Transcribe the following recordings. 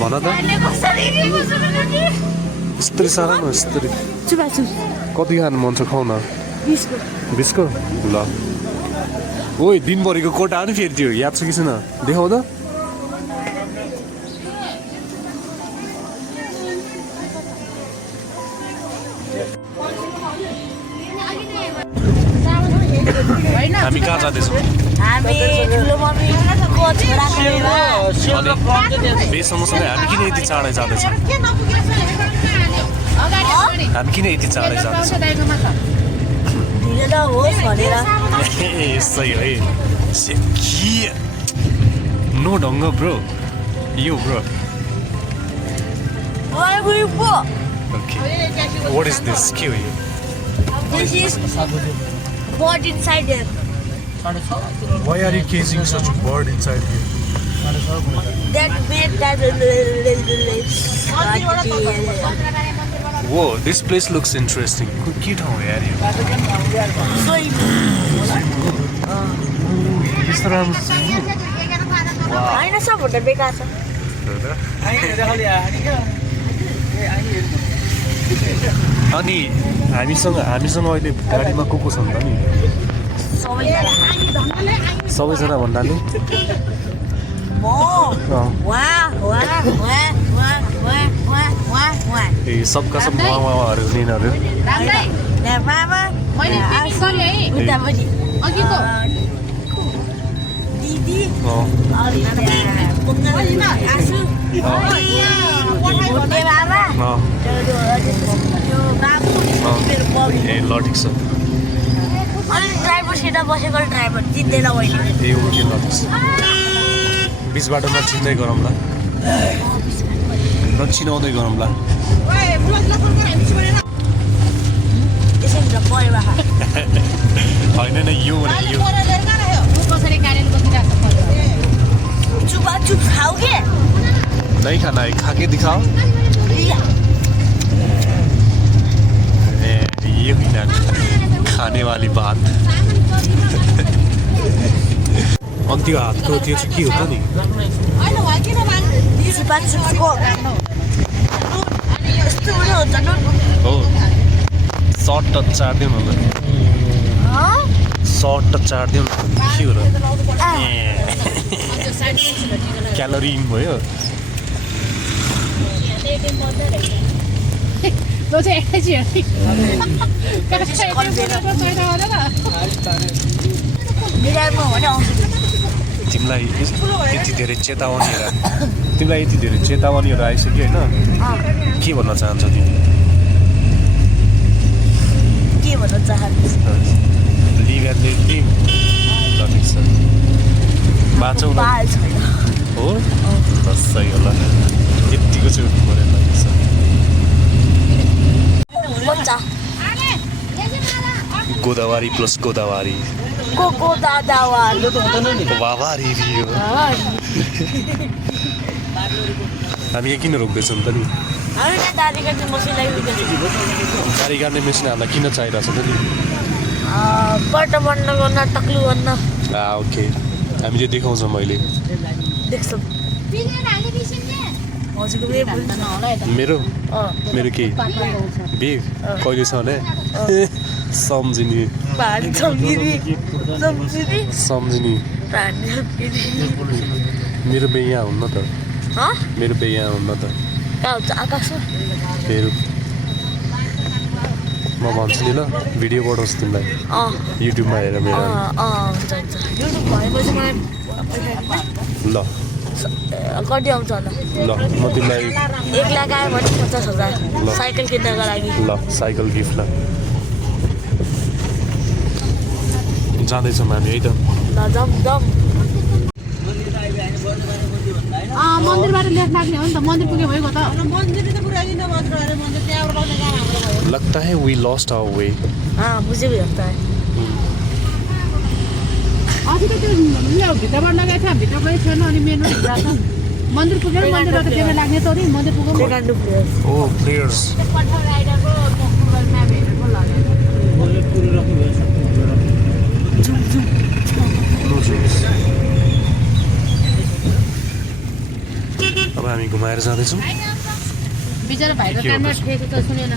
भन त यस्तरी साह्रो न यस्तरी कति खानु मन छ खाउ न 20 को ल ओइ दिनभरिको कोटा नि फेरि त्यो याद छ कि छैन देखाउ त हामी कहाँ जाँदैछौँ बेसँगसँगै हामी किन यति चाँडै जाँदैछौँ हामी किन यति चाँडै जाँदैछौँ सही है नो ढङ्ग ब्रो यो bro Okay. What is this? This is bird inside here. Why are you casing such a bird inside here? That made that. Whoa, this place looks interesting. Cute how are you? अनि हामीसँग अहिले गाडीमा को छ नि त नि सबैजना भन्नाले ए सबका सब मामाहरू निनहरू ए ल ठिक छ ड्राइभरसित बसेको ड्राइभर चिन्दैन होइन ए ओके ल ठिक छ बिच बाटोमा चिन्दै गरौँला नचिनाउँदै गरौँला होइन न यो चुप खाओगे नहीं खाना है खा के दिखाओ ये हुई ना खाने वाली बात अनि त्यो हातको त्यो चाहिँ के हो त नि हो सर्ट टच चार्दिउँ न सर्ट टच चार्दिउँ के हो र क्यालोरी इन भयो तिमीलाई यति धेरै चेतावनीहरू आइसक्यो होइन के भन्न चाहन्छ तिमी के भन्न चाहन्छ लिभ एन्ड लेट लिभ ल ठिक छ बाँचौँ न हो सही होला यतिको चाहिँ उठ्नु पऱ्यो ल ठिक छ गोदावरी प्लस गोदावरी वावारी हामी यहाँ किन रोक्दैछौँ त नि दारी गाड्ने मेसिन हामीलाई किन चाहिरहेछ त नि ओके हामीले देखाउँछौँ मैले मेरो के बेग कहिले छ होला सम्झिने मेरो बे यहाँ हुन्न त मेरो बे यहाँ हुन्न त फेरि म भन्छु नि ल भिडियो पठाउँछु तिमीलाई युट्युबमा हेरेर मेरो ल गरिदिउँछ होला ल म तिमीलाई 1 लाख आयो भने 50,000 साइकल किन्नको लागि ल साइकल गिफ्ट ल जाँदैछौँ हामी है त ल जाउँ मन्दिरबाट लेख लाग्ने हो नि त मन्दिर पुग्यो भइगयो त लगता है वी लॉस्ट आवर वे मुझे भी लगता है अस्ति त त्यो भित्रबाट लगाएको थियो भित्र पनि छैन अनि मेन रोड भित्र छ मन्दिर पुगेर मन्दिरबाट केमा लाग्ने त नि मन्दिर पुग्यो ओ प्लेयर्स अब हामी घुमाएर जाँदैछौँ बिचरा भाइको कानमा ठेको त सुनेन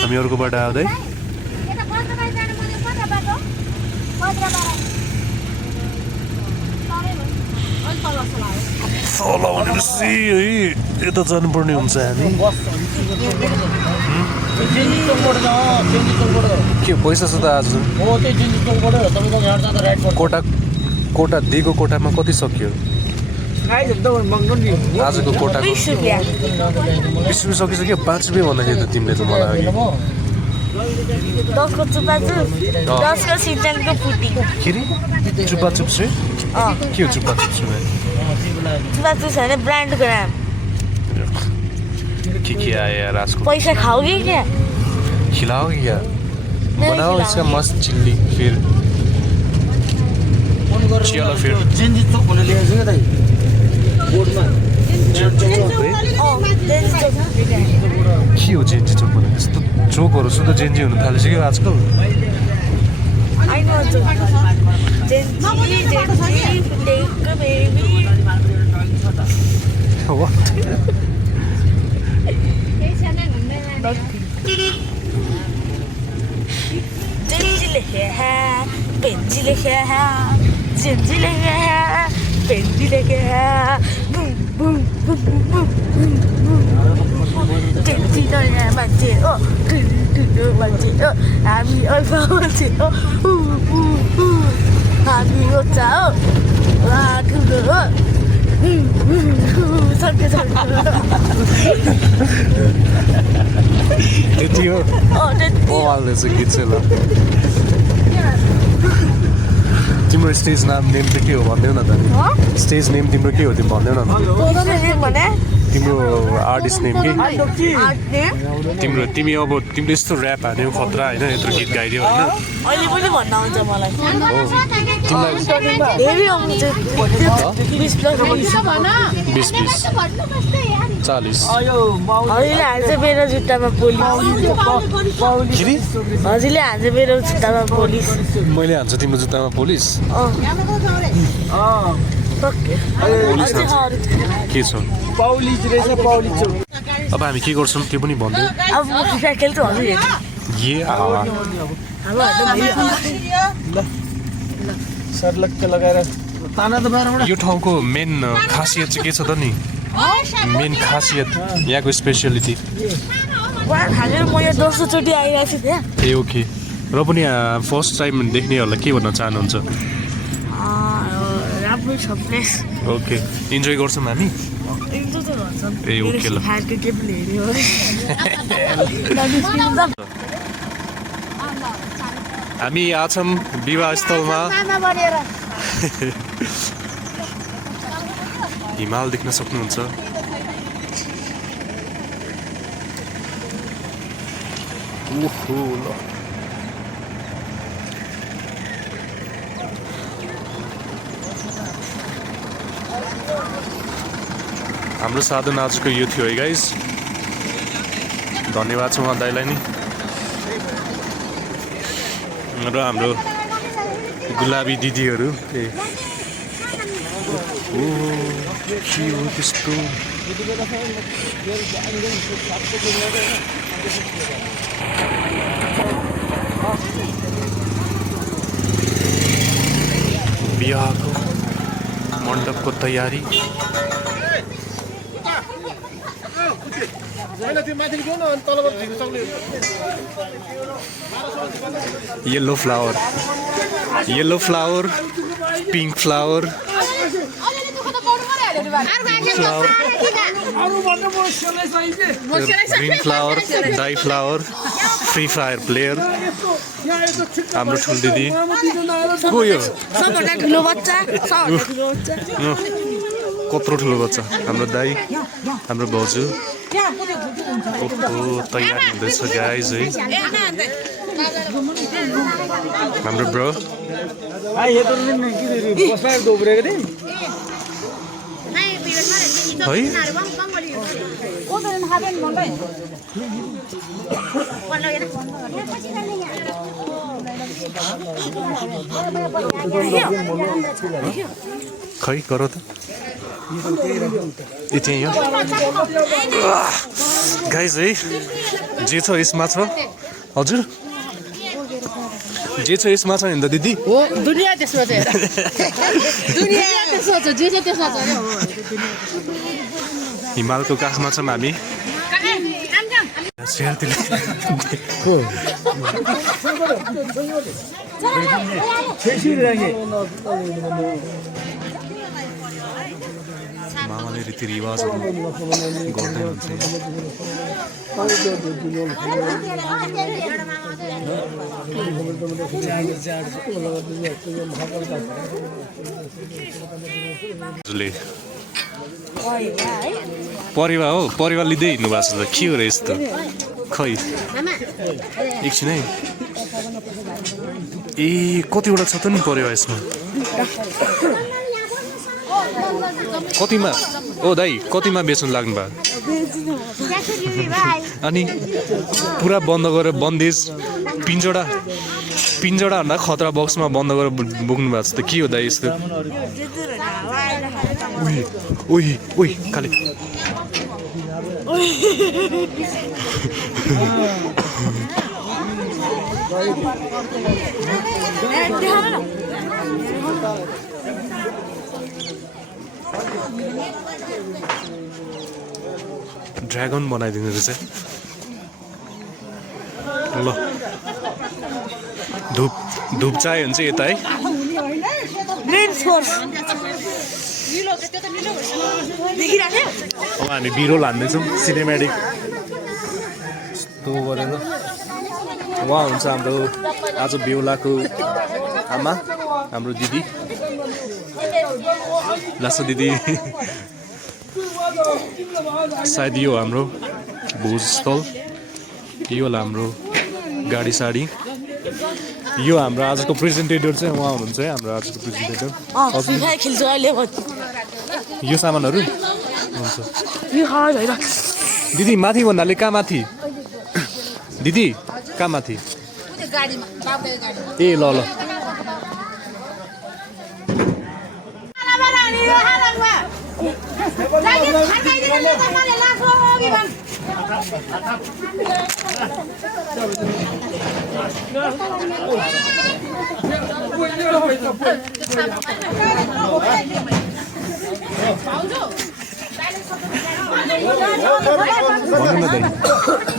हामी अर्को बाटो आउँदै तल भनेपछि है यता जानुपर्ने हुन्छ हामी के पैसा छ त आज कोटा दिएको कोटामा कति सक्यो आजको कोटाको 20 रुपियाँ सकिसक्यो 5 रुपियाँ भन्दाखेरि त तिमीले त मलाई अघि 10 को चुपाचु 10 को सिजनको पुटी के रे चुपा चुप्सु के हो चुपा चुप्सु चुपाचु छैन ब्रान्डको नाम के आयो यार आजको पैसा खाओगे क्या खिलाओगे क्या बनाओ इसका मस्त चिल्ली फिर चलो फिर के हो जेन्जी चोक भनेको यस्तो चोकहरू सुधो जेन्जी हुनु थालिसक्यो आजकल हामी अल्फा मान्छे हो हामी ओछा हो वा ठुलो हो सक्यो त्यति हो हाल्दैछ गीत चाहिँ ल तिम्रो स्टेज नाम नेम त के हो भनिदेऊ न त स्टेज नेम तिम्रो के हो तिमी भनिदेऊ न तिम्रो आर्टिस्ट नेम के तिमी अब तिमीले यस्तो ऱ्याप हान्यौ खतरा होइन यत्रो गीत गाइदियो होइन अहिले पनि भन्न आउँछ मलाई तिमीलाई 20 40 हजुरले हान्छ मेरो जुत्तामा पोलिस हजुरले हान्छ मेरो जुत्तामा पोलिस मैले हान्छ तिम्रो जुत्तामा पोलिस के छ अब हामी के गर्छौँ त्यो पनि भनिदेऊ अब म फिफा खेल्छु हजुर यो ठाउँको मेन खासियत चाहिँ के छ त नि मेन खासियत यहाँको स्पेसियालिटी हालेर म यहाँ दोस्रो चोटि आइरहेको छु त्यहाँ ए ओके र पनि फर्स्ट टाइम देख्नेहरूलाई के भन्न चाहनुहुन्छ राम्रो छ प्लेस ओके इन्जोय गर्छौँ हामी ए ओके ल हामी यहाँ छौँ विवाह स्थलमा हिमाल देख्न सक्नुहुन्छ ओहो ल हाम्रो साधन आजको यो थियो है गाइस धन्यवाद छ उहाँ दाइलाई नि र हाम्रो गुलाबी दिदीहरू के हो त्यस्तो बिहाको मण्डपको तयारी yellow flower pink flower green flower dye flower free fire player हाम्रो ठुलो दिदी को यो कत्रो ठुलो बच्चा हाम्रो दाई हाम्रो भाउजू ओहो तयारी हुँदैछ गाइज है हाम्रो ब्रो है खै गर त ए त्यही हो गाइस है जे छ यसमा छ हजुर जे छ यसमा छ नि त दिदी हो दुनिया त्यसमा चाहिँ दुनिया त्यसमा छ जे छ त्यसमा छ हिमालको काखमा छौँ हामी मामाले रीतिरिवाजहरू गर्दै हुन्छ परिवा हो परिवा लिँदै हिँड्नु भएको छ त के हो र यस्तो खै एकछिन है ए कतिवटा छ त नि परिवा यसमा कतिमा ओ दाइ कतिमा बेच्नु लाग्नु भयो अनि पुरा बन्द गरेर बन्देज पिन्जडा भन्दा खतरा बक्समा बन्द गरेर बोक्नु भएको छ त के हो दाइ यस्तो ओइ खाली ड्रागन बनाइदिनु रहेछ ल धुप चाहियो भने चाहिँ यता है अब हामी बिरो लान्दैछौँ सिनेमेटिक यस्तो गरेर उहाँ हुन्छ हाम्रो आज बेहुलाको आमा हाम्रो दिदी लासो दिदी सायद यो हाम्रो भोजस्थल यो होला हाम्रो गाडी साडी यो हाम्रो आजको प्रेजेन्टेटर चाहिँ उहाँ हुनुहुन्छ है हाम्रो आजको प्रेजेन्टेटर यो सामानहरू हुन्छ दिदी माथि भन्नाले कहाँ माथि दिदी कहाँ माथि ए ल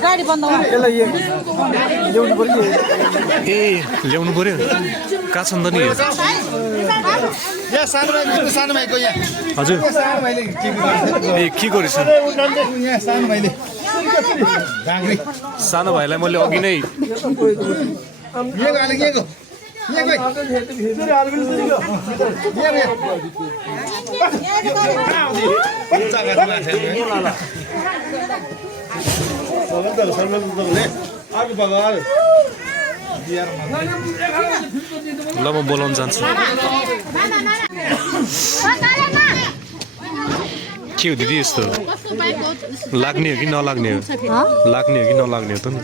गाडी बन्द ए ल्याउनु पर्यो कहाँ छन् त नि हजुर ए के गरेछ सानो भाइलाई मैले अघि नै ल म बोलाउन जान्छु के हो दिदी यस्तो लाग्ने हो कि नलाग्ने हो लाग्ने हो कि नलाग्ने हो त नि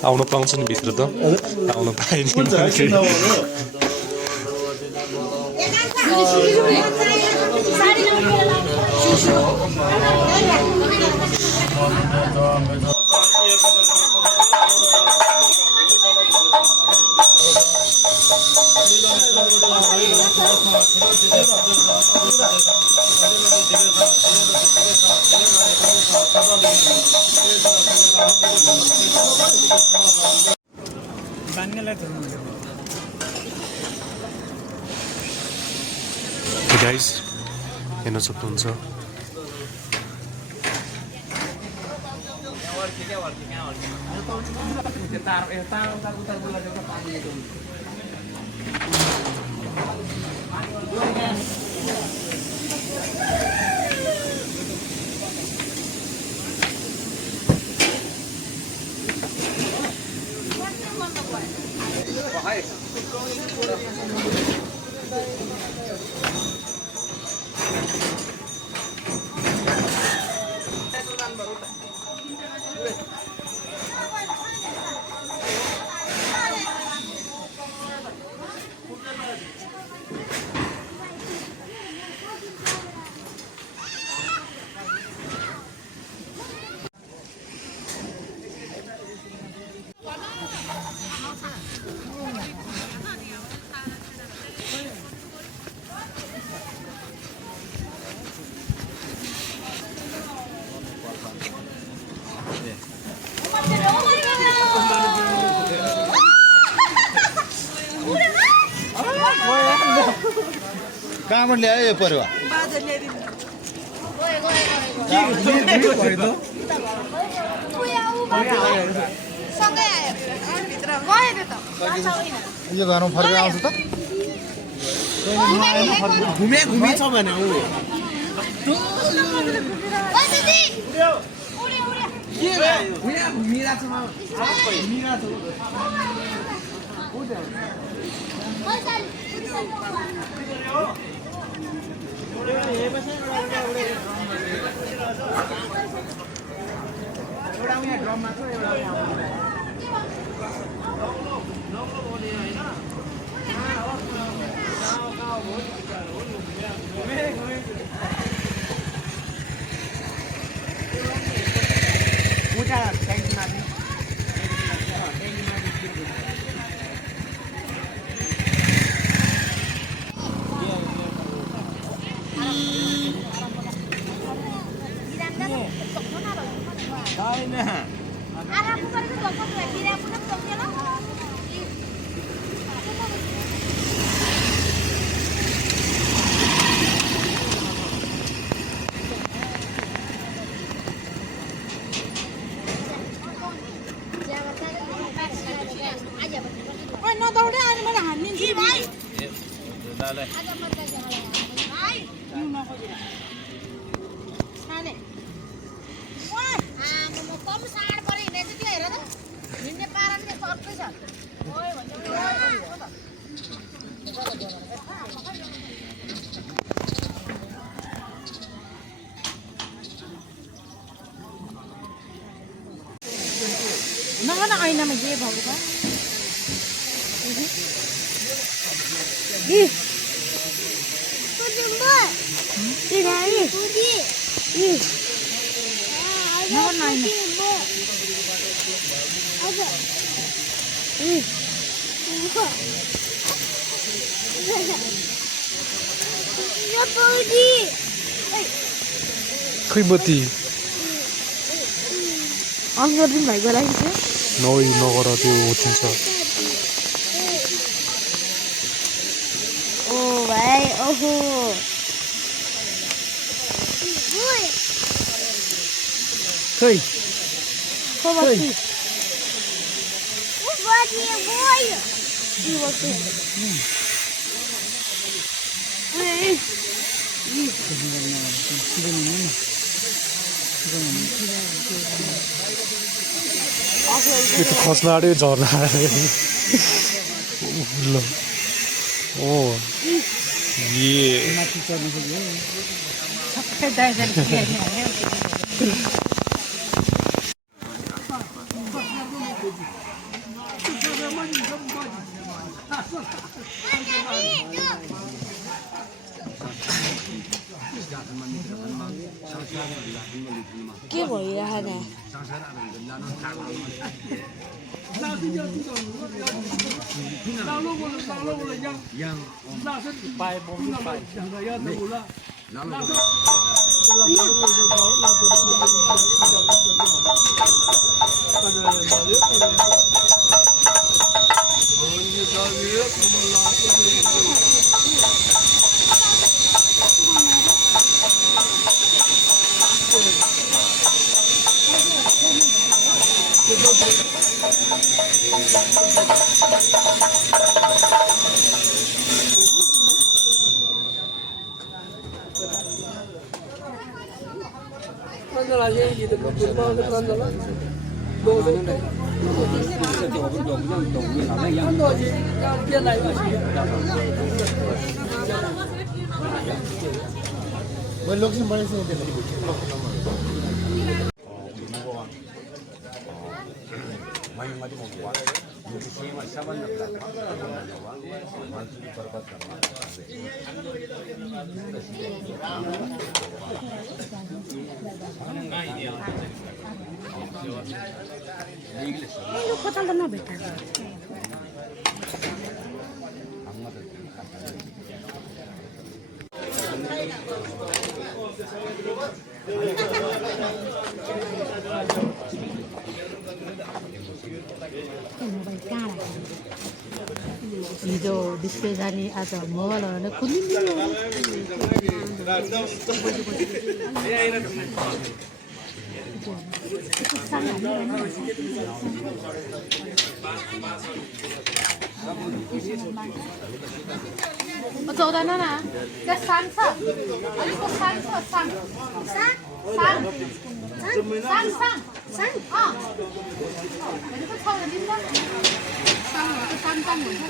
आउन पाउँछ नि भित्र त आउन पाएन गाइस हेर्न सक्नुहुन्छ कहाँबाट ल्यायो यो परेवा यो घरमा फर्केर आउँछ त घुमे छ भने ऐनामा जे भएको छ खै बत्ती अफ गरिदिनु भएको लागि चाहिँ नगर त्यो होचिन्छ ओ भाइ ओहो खै को बत्ती यो त खस्न आँट्यो झर्ना ल ओ ये के भइरहेको लोकेशन बढाइछ यो खोतल त नभेटाएको हिजो डिस्प्ले जाने आज मोबाइल कुनै चौधना न त्यहाँ साङ छ अलिक साङ छ Sang Sang Sang Sang Sang Sang छ दिन्छ साङ साङ साङ हुन्छ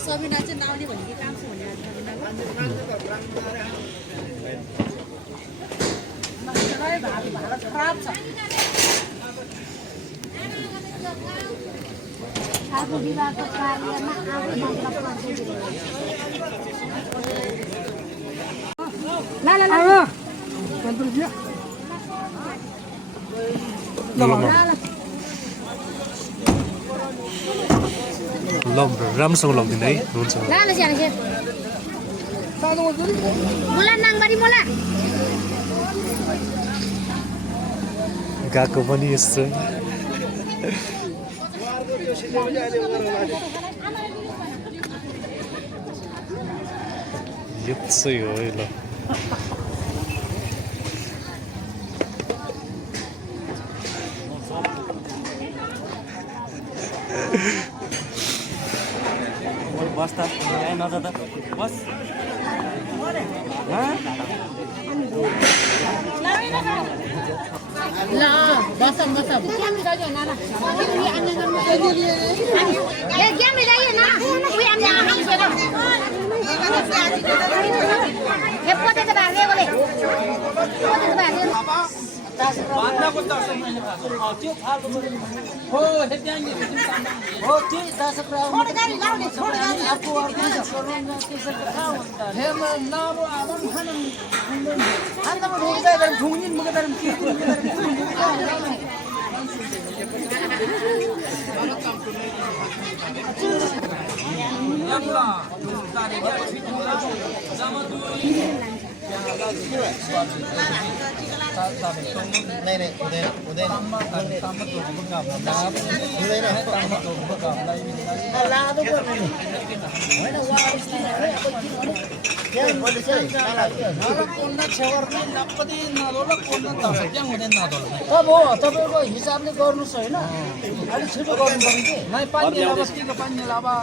सबिना चाहिँ नाउले भनेको काम छ भने खराब छ आगो विवाहको कार्यमा आगो ल राम्रोसँग लगिदिनु है हुन्छ गएको पनि यस्तो यस्तै हो है ल बस त यहाँ नजाँदा बस ल बसम बसम क्या मिलाइयो नाना ये अन्य नाम ये क्या मिलाइयो ना कोई अन्य आहां सेरा हे पोते त भागे बोले पोते त भागे बान्दाको 10 मैले खाएको त्यो फाल्टो हो हे त्यहाँ नि हो त्यो 10 रुपैयाँ छोड गाडी लाउने छोड गाडी आपको अर्को छोड्नु त्यसो त खाऊ अन्त हे नबो आवन खानु अन्त म ढुङ्गा गरम ढुङ्गिन मुख गरम के यमला तारे क्या ठीक होला जमदु नहीं उदयन तपाईँको हिसाबले गर्नुहोस् होइन अलिक छिटो गर्नुपर्ने कि नै पानी लाबा टिका पानी लाबा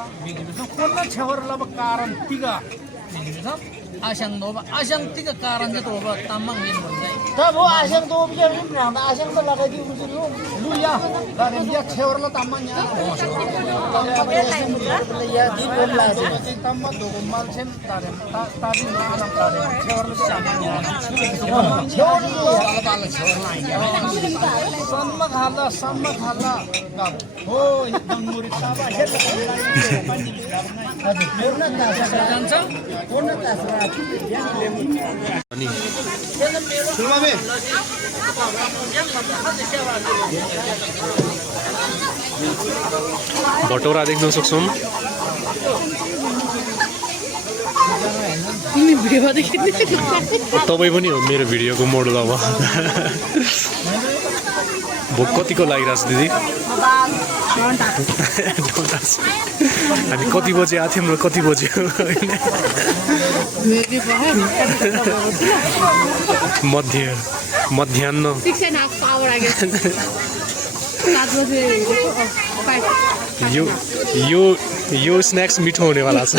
कोन छेवर लाबा कारण टिका आशाङ दोबा आशाङ टिका कारण चाहिँ दोबा तामाङ दिन भन्दै तब वो आशंक तो भी जरूर नहीं आता आशंक तो लगा दी मुझे लो लुया कारण या छेवरला तामाङ या या दी बोल ला से तामाङ दोगो मान्छेन तारे ताबी नआराम तारे छेवरला तामाङ या छेवरला सम्म खाला हो एकदम मुरी ताबा हेर जान्छ अनि सुनमा में भटौरा देख्न सक्छौँ तपाईँ पनि हो मेरो भिडियोको मोडल अब भोक कतिको लागिरहेको छ दिदी हामी कति बजे आएको थियौँ र कति बजे मध्याह्न यो स्न्याक्स मिठो हुनेवाला छ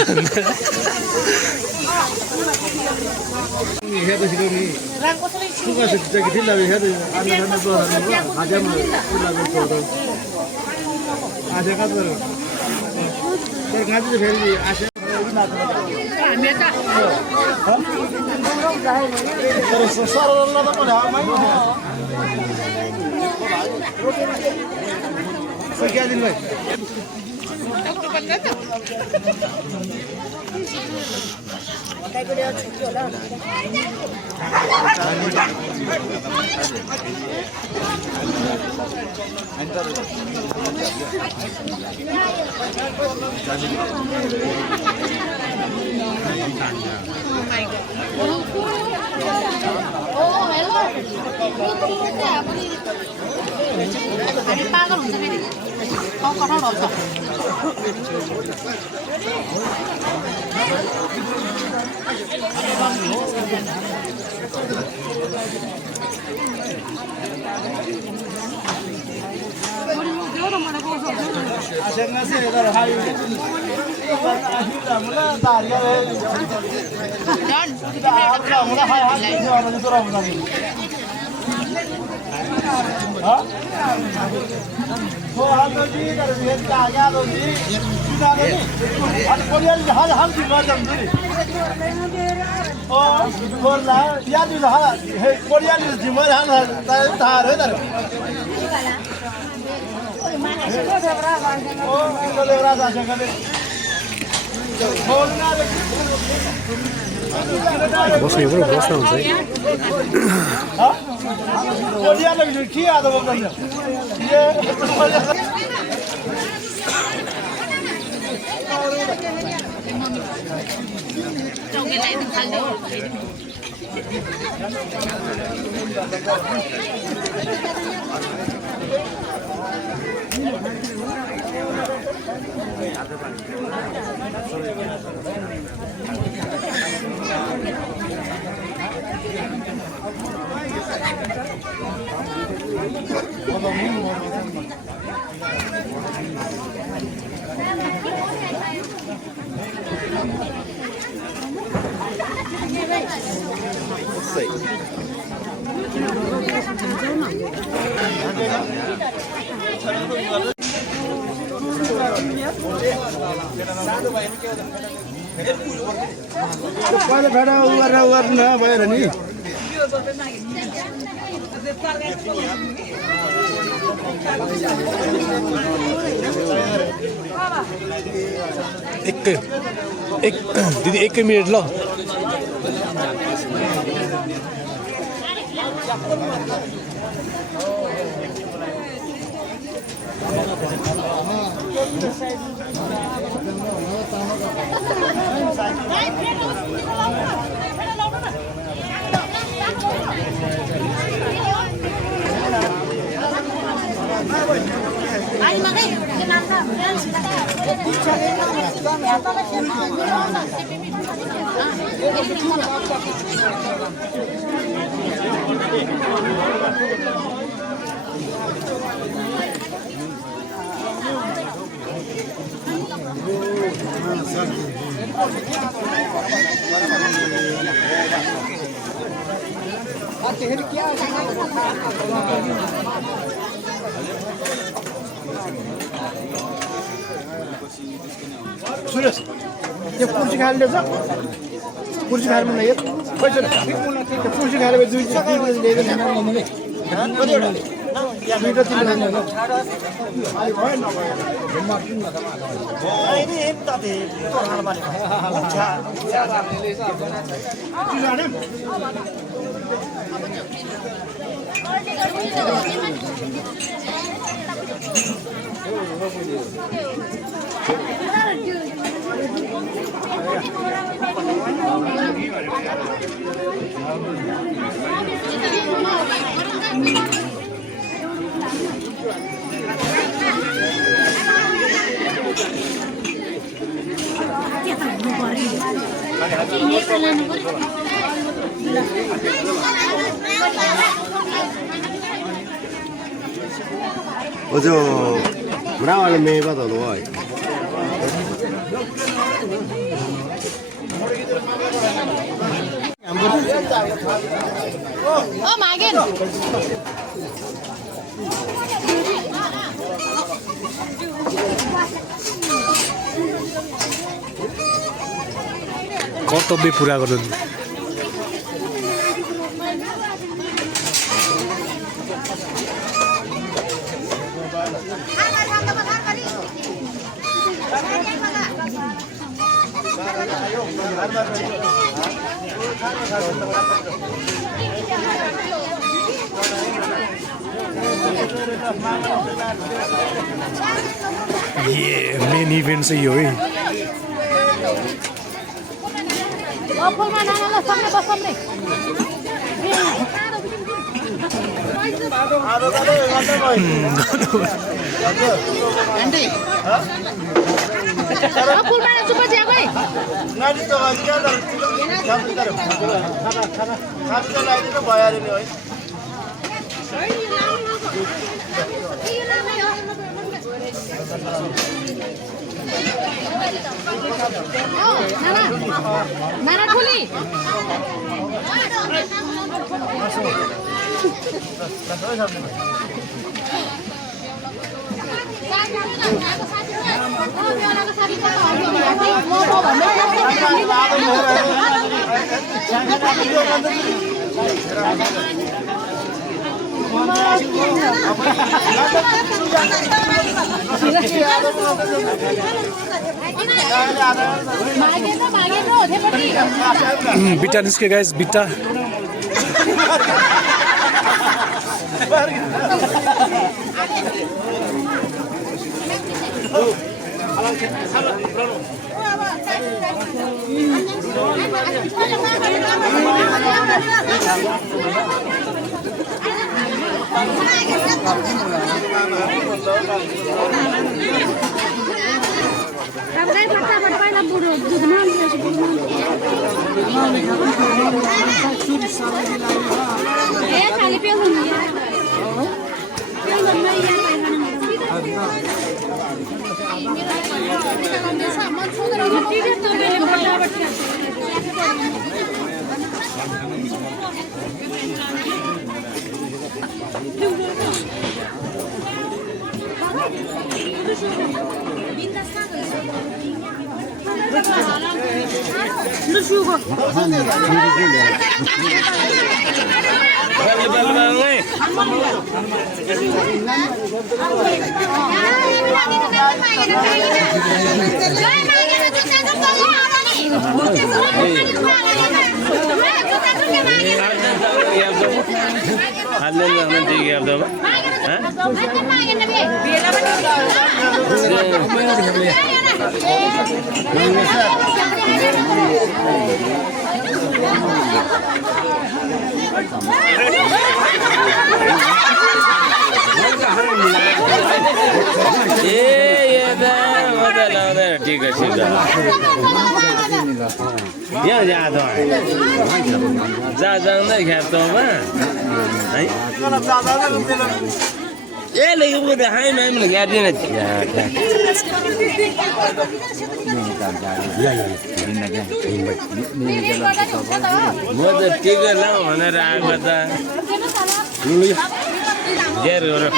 हामी पागल हुन्छ फेरि कठाउट हुन्छ बस्नु यो बस्नु हुन्छ है पहिला भेडा उगारेर भएर नि दिदी एकै मिनट ल सुरेश त्यो कुर्सी खाएर ल्याउँछ कुर्सी खाएर मलाई पैसा त्यो कुर्सी खाएर दुई我就不让我没把走路啊。 Oh my god. कर्तव्य पूरा गर्नु ये मेन इभेन्ट चाहिँ यो है फुलमा नानालाई सामने बस सामने फुलमा चुप जाऊ है गाडी त क्या खाना लागि त भइहाल्यो नि है नाना ठुली बिट्टा निस्क्यो गाइस बिट्टा Sampai patah-patah lah buru, duduman dia sebelum. Kali pelun dia. Pelun dia ठीक है यहाँ जाँदा जाँदै ख्याप्छौँमा है ए लेकिन वो देखाई मैं मिल गया दिन म त टिकट लाउँ भनेर आएको त जेर गरेर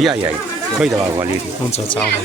या खोइ त बाबु अलि हुन्छ चाउनु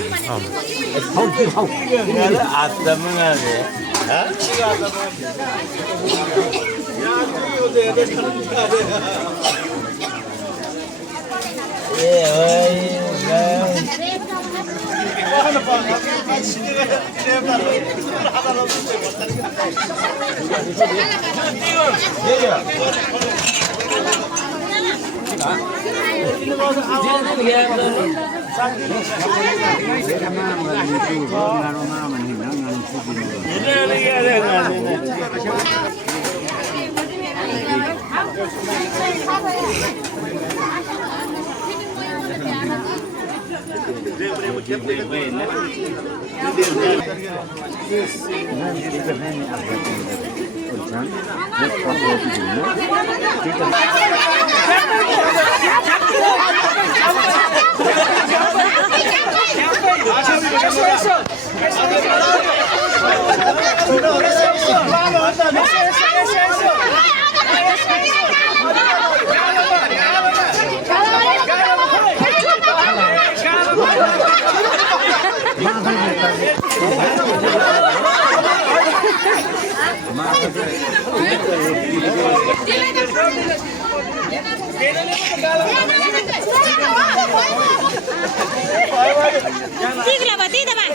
Tigla batida ba?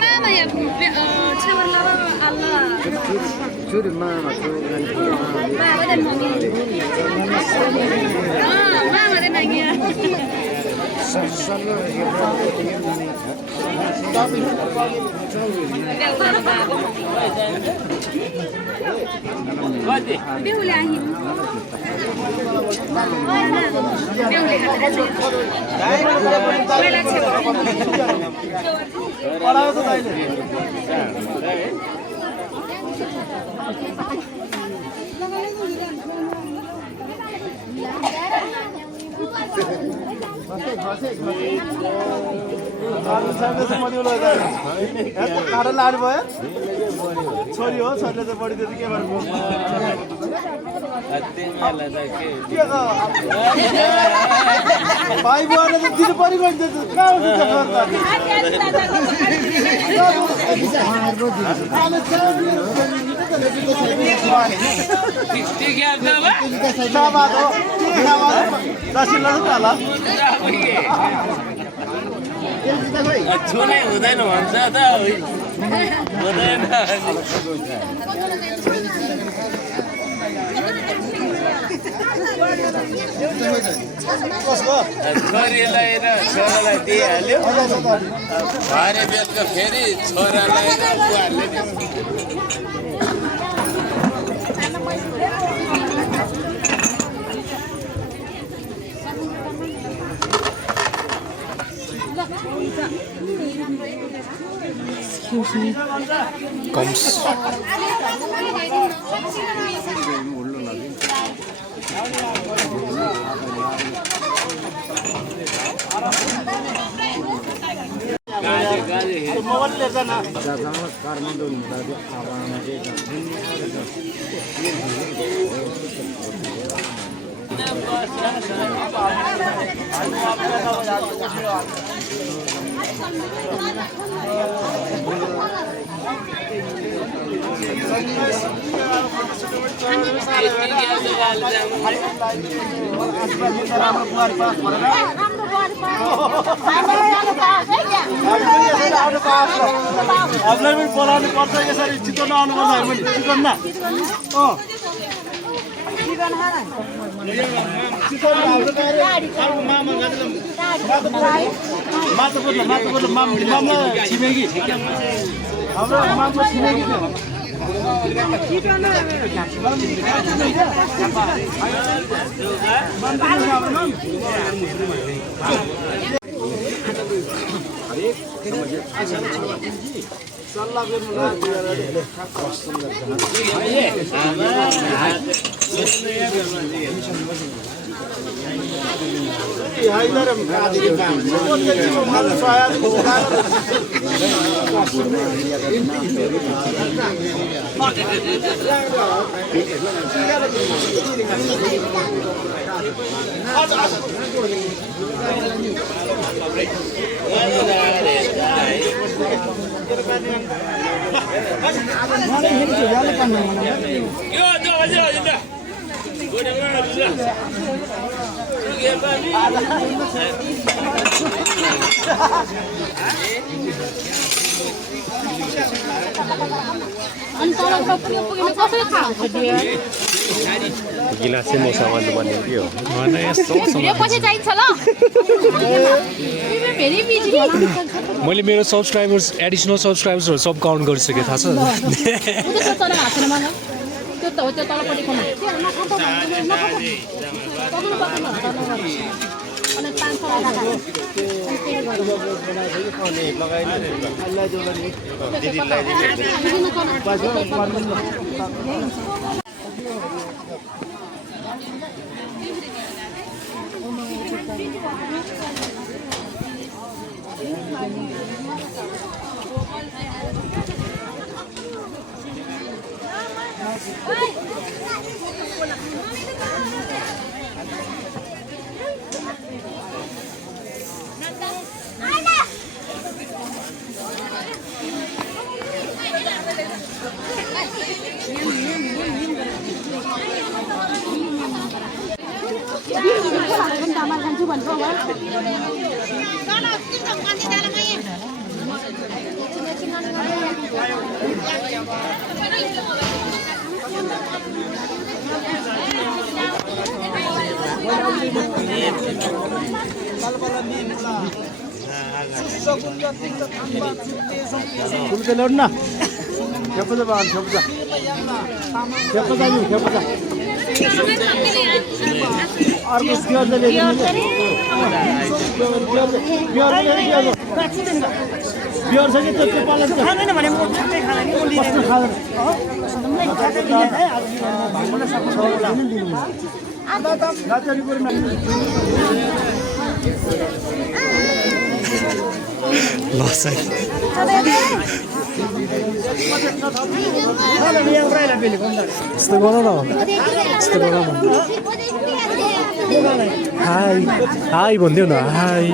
mama ya cewarla Allah Curi mama mama dan mami mama dan Nagia Biulahin काटा लानु भयो छोरी हो छोरीले त बढी त्यति के गर्नु भाइ बुवाले त दिनु पर्यो भने कहाँ छुनै हुँदैन भन्छ त हुँदैन छोरीलाई र छोरालाई दिइहाल्यो भरे बेलुका फेरि छोरालाई र बुवाले Comes. मोबाइल ले जाना आपलाई पनि बोलाउनु पर्छ यसरी चिकन आउनु पर्छ भने चिकन न चिकन हाम्रो मामा गाडीले माता बोल्नु मामा छिमेकी हाम्रो मामा छिमेकी अनि तल पुग्यो पुगेन कसरी थाहा हुन्छ डियर गिलास चाहिँ मसँग भन्नुपर्ने के हो यो पछि चाहिन्छ ल भेरी बिजी मैले मेरो सब्सक्राइबर्स एडिसनल सब्सक्राइबर्सहरू सब काउन्ट गरिसकेँ थाहा छ त्यो तल हासेन मलाई त्यो त हो त्यो तलपट्टिको अनि 500 ना खेप्छ बाल खेप्छ जानु खेप्छ अर्को बियर छ कि त्यो पालन खाँदैन भने म ठ्याक्कै खाँदैन नि कस्तो खाँदैन यस्तो गर न यस्तो गर न हाई हाई भनिदेऊ न हाई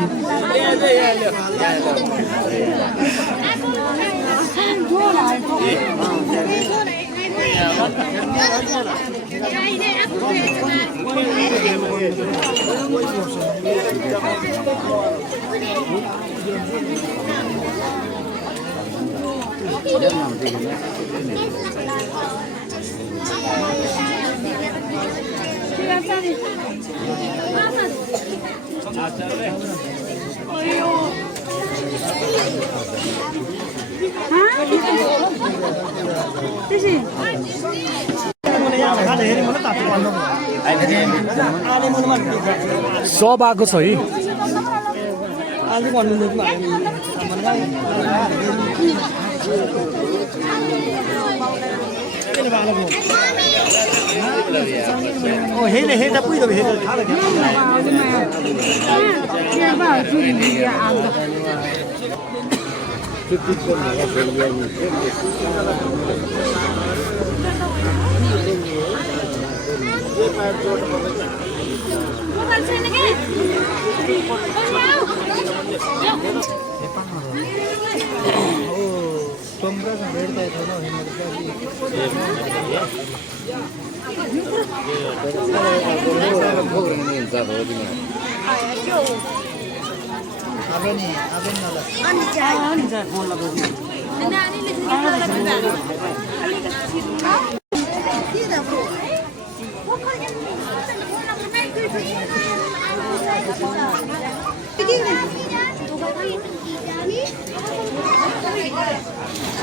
सब आएको छ है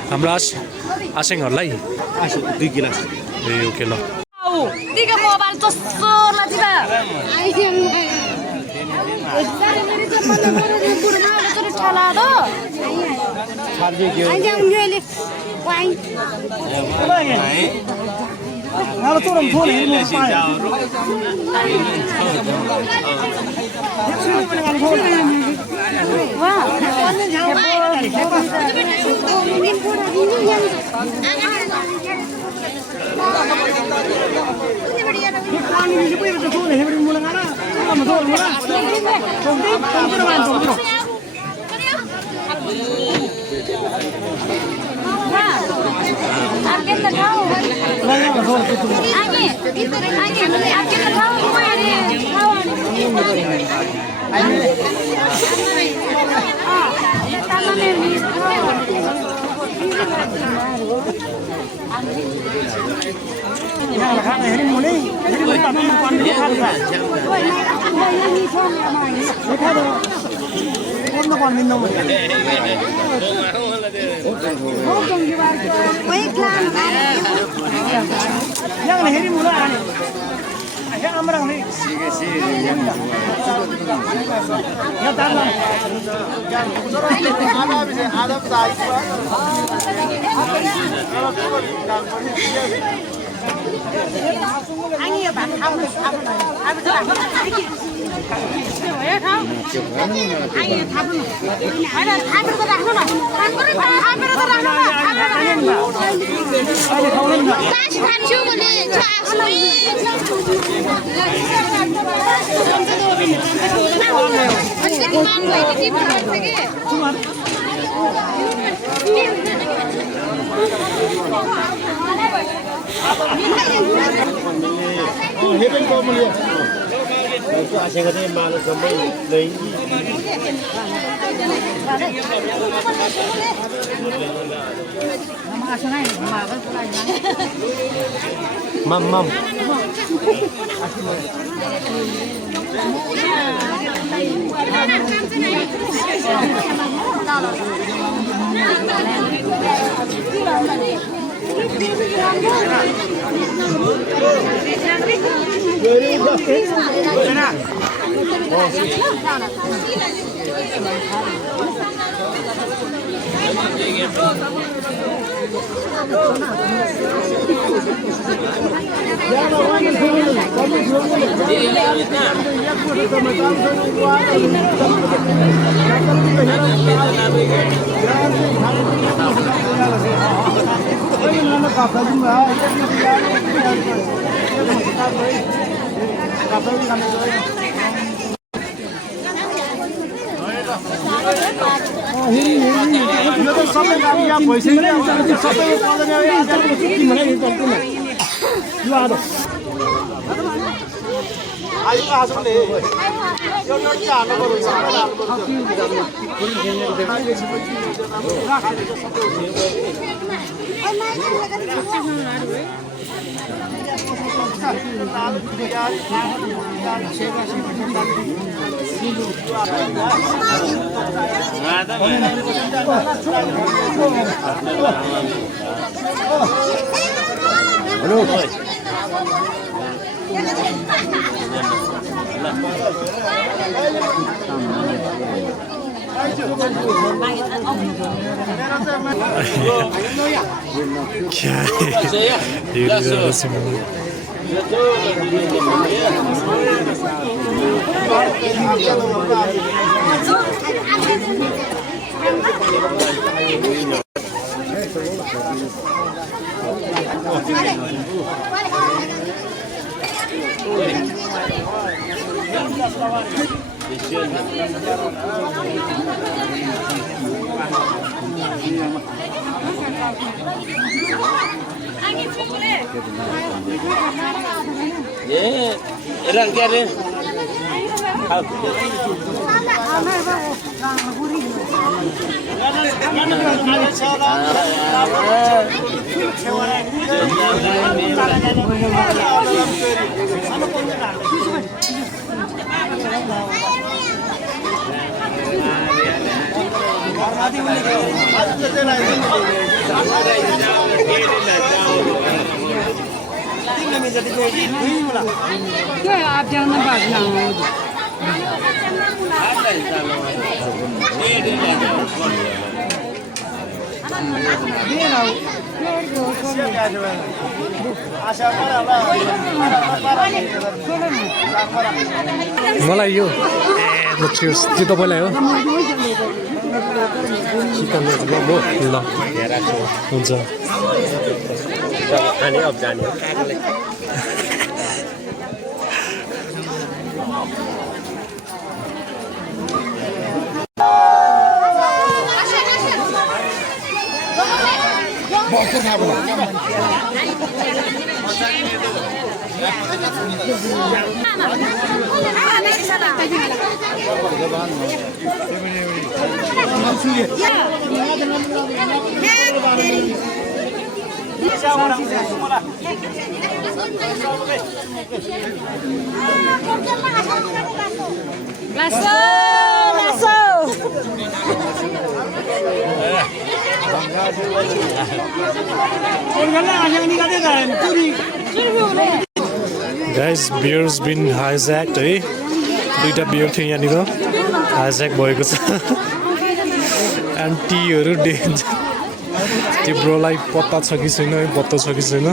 हाम्रो आसेङहरूलाई 2 गिलास ए ओके ल दिगा मोबाइल जस्तो लाजिबा Mam. क्या ये रंग क्या रे क्या आप जाना भागना मलाई यो त्यो तपाईँलाई हो निकाल्नु ल म ल हुन्छ खाने अब जाने गाइस बियर्स बिन हाइज्याक्ड है दुईटा बियर थियो यहाँनिर हाइज्याक भएको छ एन्ड टीहरू डेन्जर त्यो ब्रोलाई पत्ता छ कि छैन है पत्ता छ कि छैन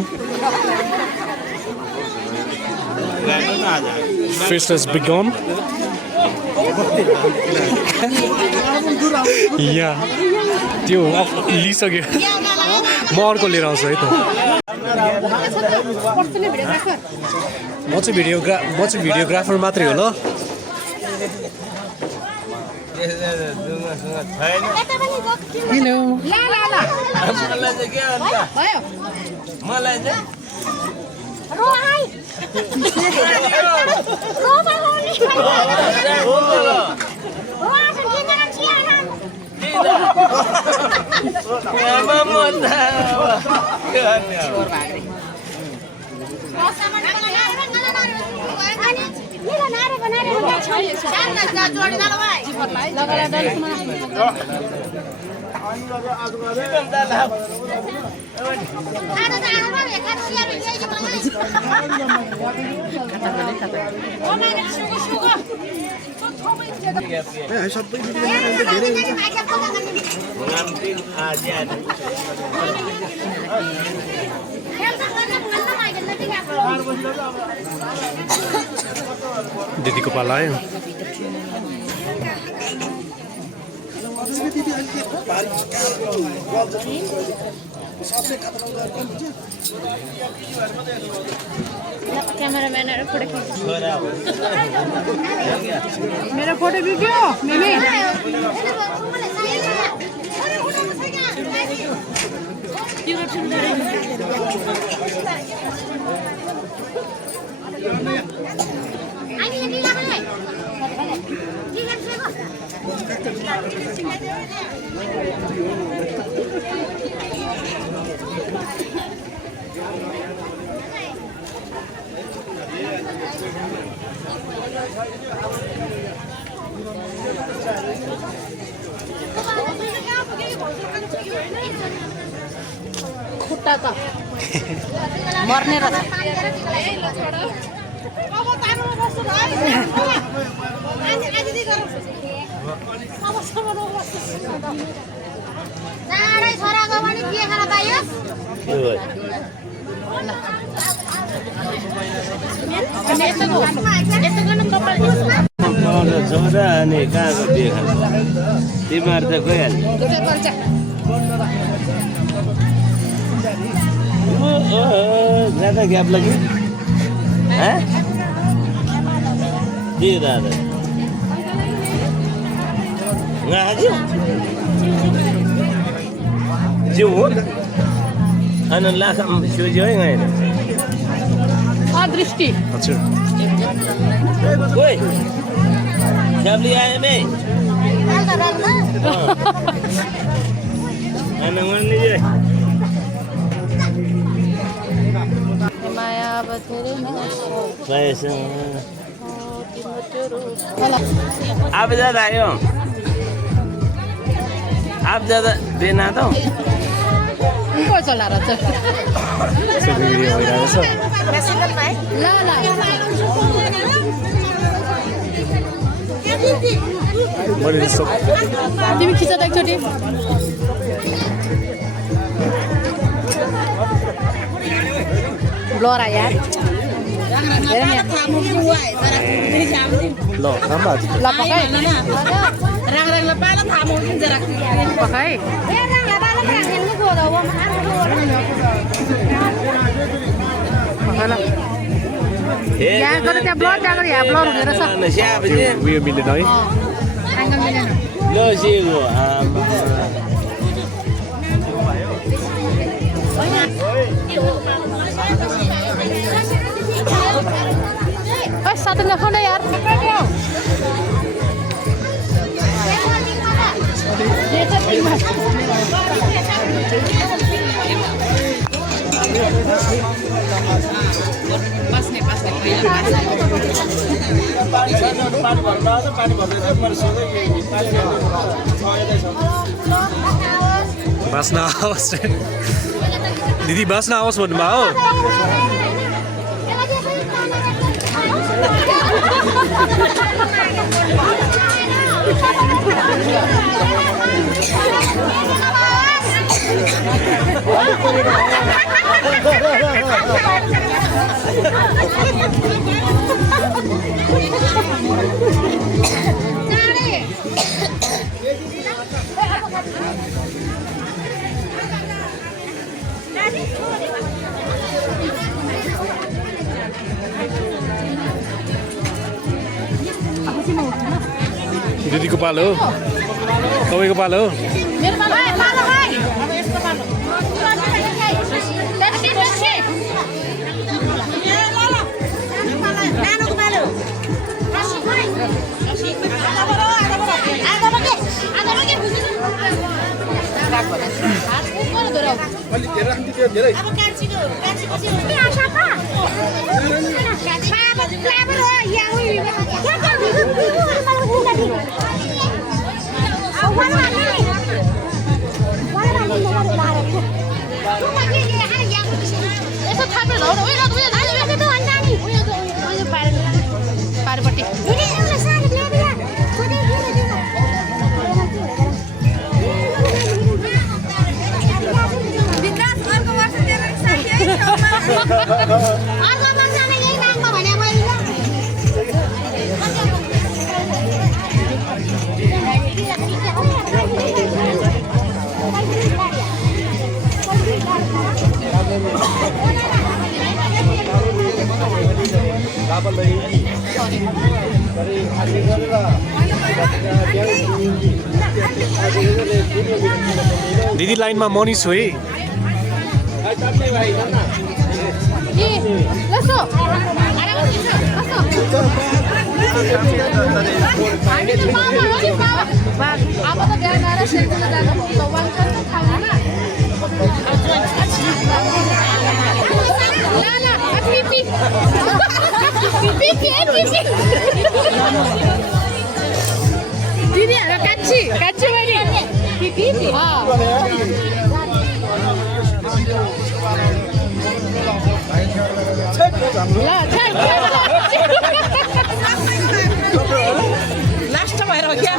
Feast has begun. Yeah. त्यो लिइसक्यो म अर्को लिएर आउँछु है त म चाहिँ भिडियोग्राफर मात्रै हो ल दिदीको पाला आयो कैमरामैन फोटो खींच मेरा फोटो वीडियो मिमी खुट्टा त मर्ने रहेछ छोरा अनि कहाँको बिहे खान्छ तिमीहरू त गइहाल्छ ज्यादा ग्याप लाग्यो के दादा जिउ हो अनि लाखा सोझ्यो है गाई दृष्टि हजुर ओइ फ्यामिली आयो नै अनि उनले माया अब धेरै आप ज्यादा आयो आप ज्यादा देना तो को चला रहेछ भिडियो भइरहेको छ ल ल मैले सब तिमी खिच त एकचोटि ब्लर आयो यार ल राम्रो आज ल पकाइ पकाइ यहाँ गएर त्यहाँ ब्लर त्यहाँ गएर यहाँ ब्लर हुँदो रहेछ उयो मिलेन है एङ्गल मिलेन ल सिएको ओए साथी नखाऊ न यार बाँच्न आओस् दिदी बाँच्न आओस् भन्नुभयो दिदीको पालो हो तपाईँको पालो हो मेरो पालो पालो भाइ अब यस्तो पालो यसो थापेर झौ पारपट्टि दिदी लाइनमा मनी छु है अब त बिहान आएर सेल्फीले जानु भगवान खाना दिदीहरू कान्छी कान्छी बहिनी लास्ट भएर क्या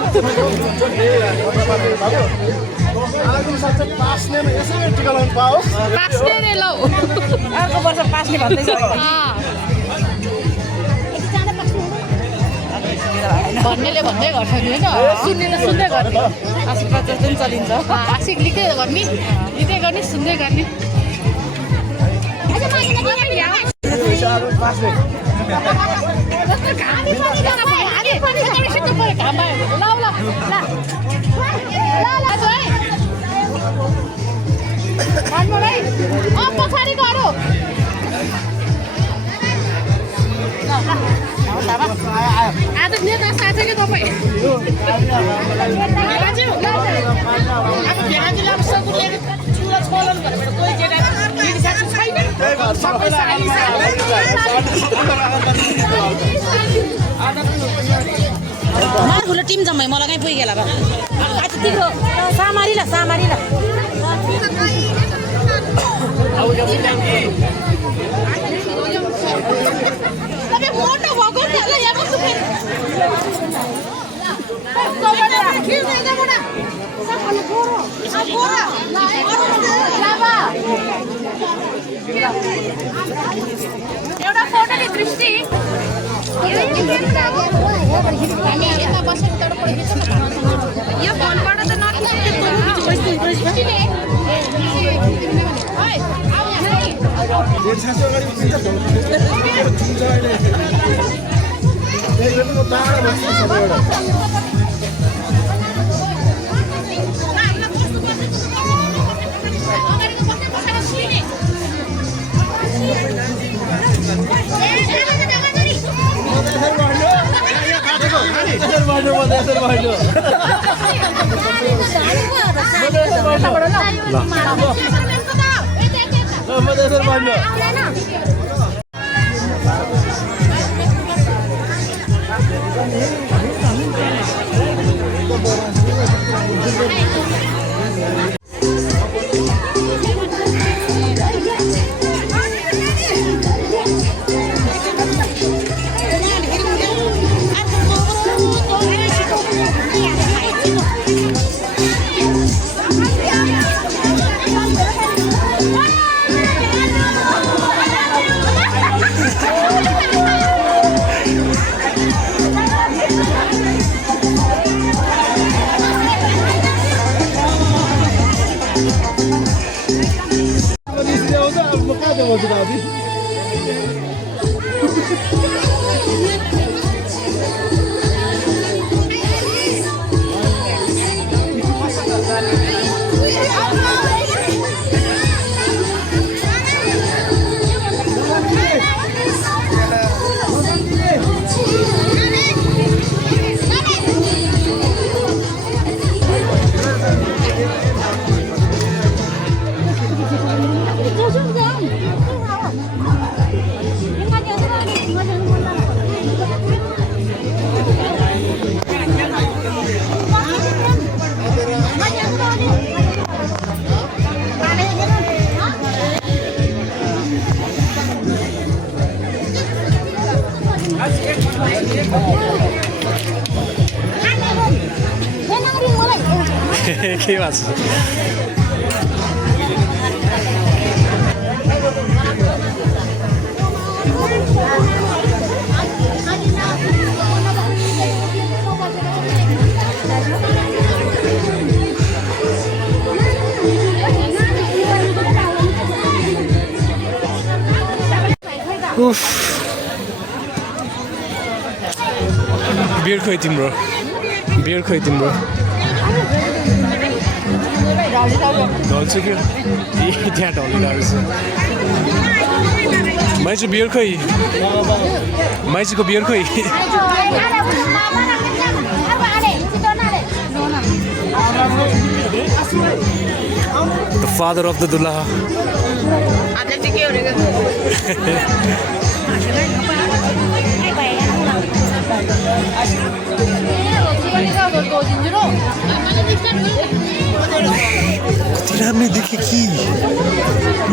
पास्ने यसै टिका लाउनु पाओस् पास्ने रे लौ अर्को वर्ष पास्ने भन्दैछ भन्नेले भन्दै गर्छ नि होइन सुन्नेले सुन्दै गर्ने आशीर्वाद जस्तो पनि चलिन्छ आशिक लिँदै गर्ने लिँदै गर्ने सुन्दै गर्ने पछाडिको अरू आज नेता साथै के तपाईँ ठुलो टिम जम्मै मलाई कहीँ पुगेला अब तिम्रो सामारिला सामारिला मोटो भएको एउटा फोटो नि दृष्टि हामी यता बसेर तडपड खिच्छ न यो फोनबाट त के भएको छ उफ बियर खोइ तिम्रो बियर खोइ तिम्रो ढल्छ कि त्यहाँ ढलिरहेको रहेछ माइजू बियर खोइ माइजूको बियर खोइ The father of the Dulha. कति राम्रो देखे कि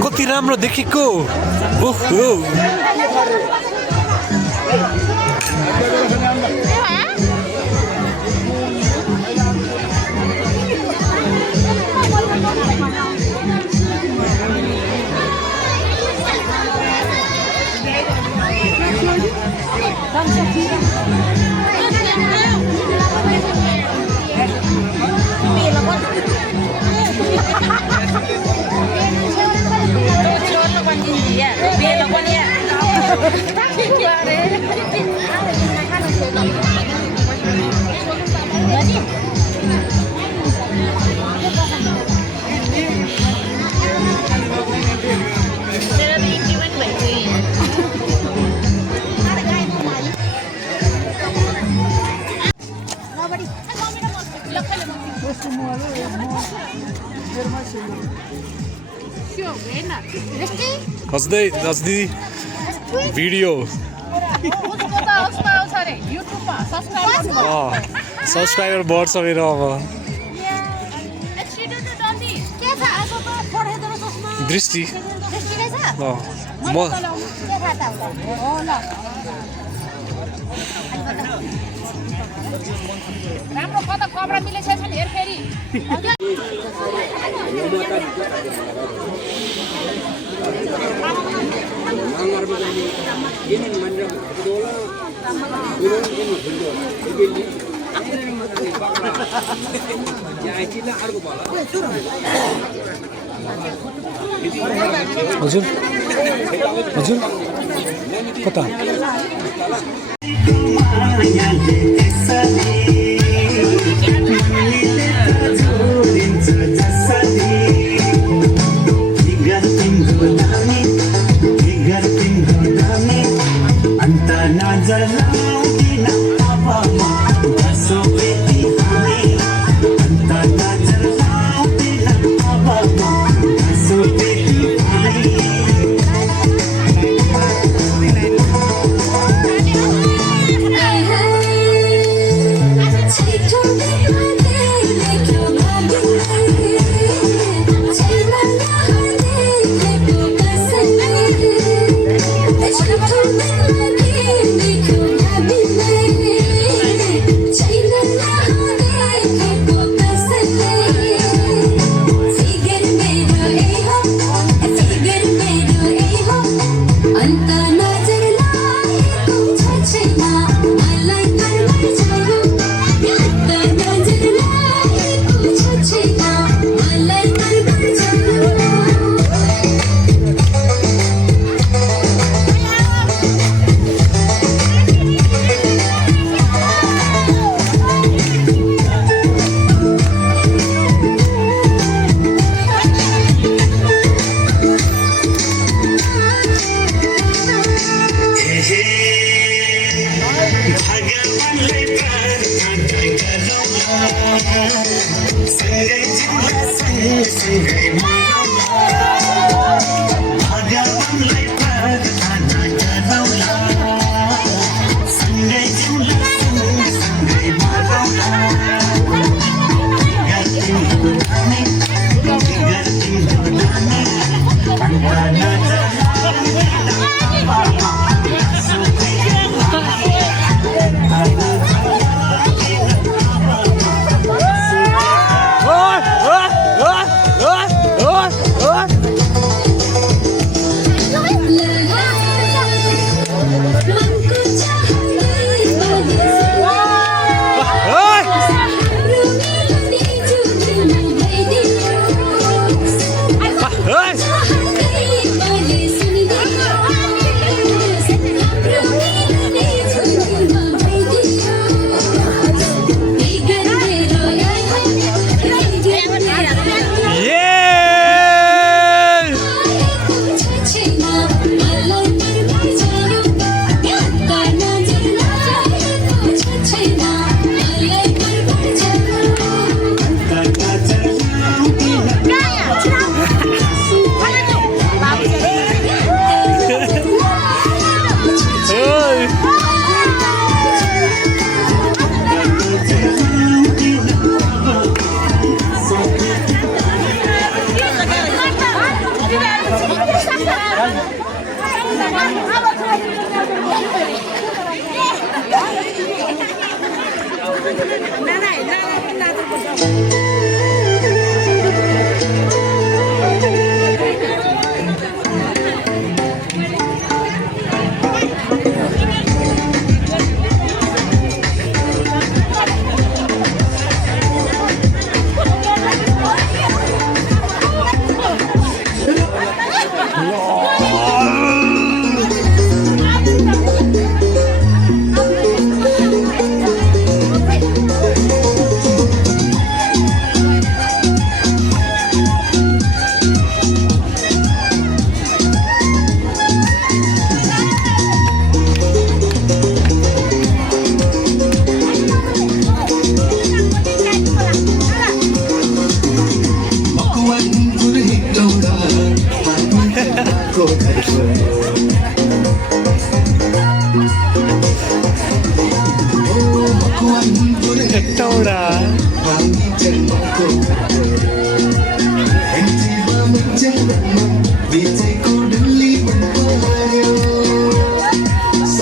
कति राम्रो देखेको ओहो हस्दै हस्दी भिडियो सब्सक्राइबर बढ्छ मेरो अब दृष्टि म राम्रो कता कपडा मिलेछ भने हेर फेरि हजुर हजुर कता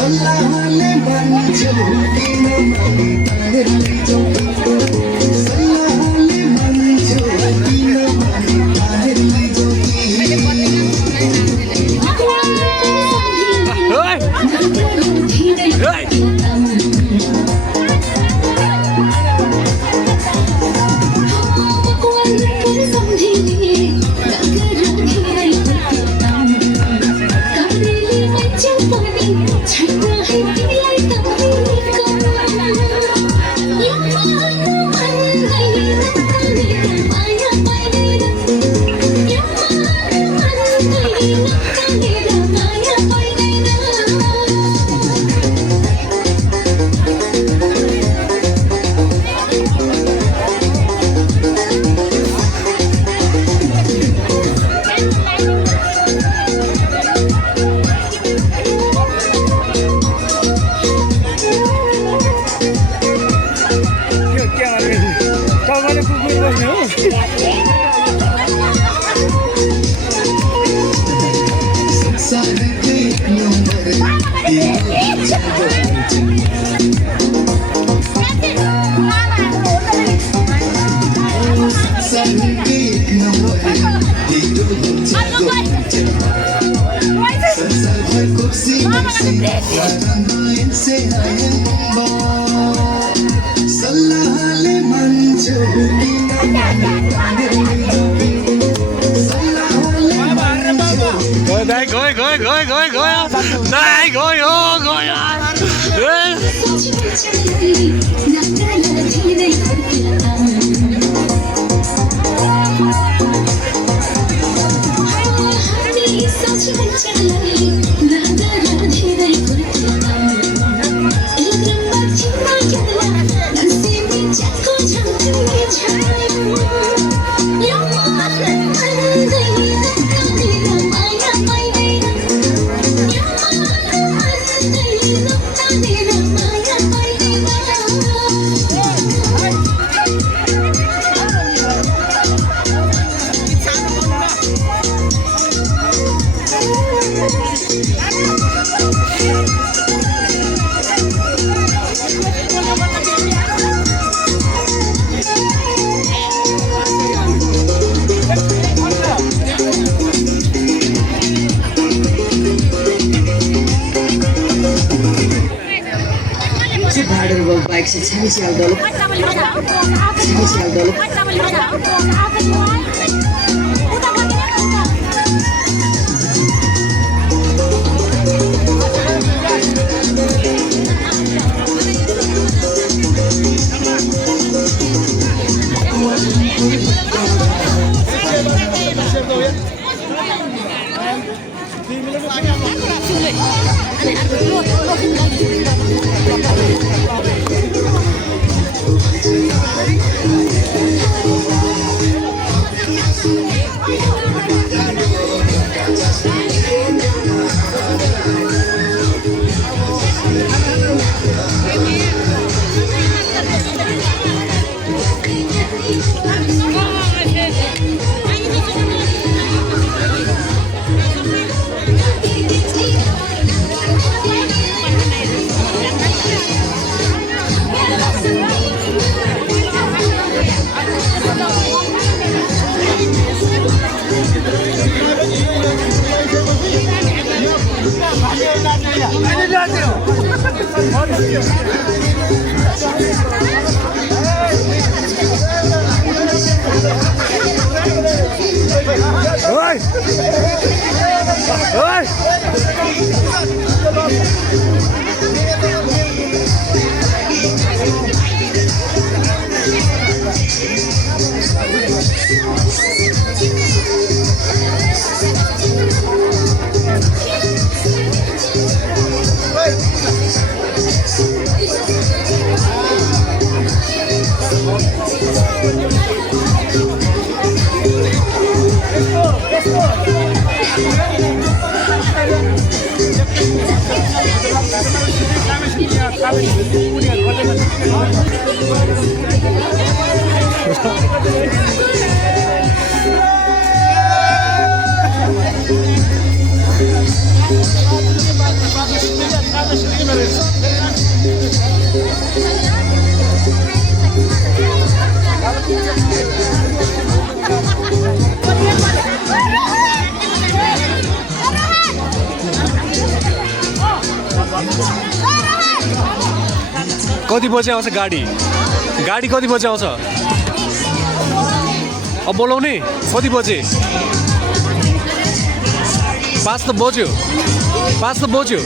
Selalu बाइक से छानी से आल दलो छानी से आल दलो कति बजे आउँछ गाडी गाडी कति बजे आउँछ अब बोलाउने कति बजे 5 त बज्यो 5 त बज्यो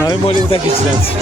हामी मैले उता खिचिरहेको छु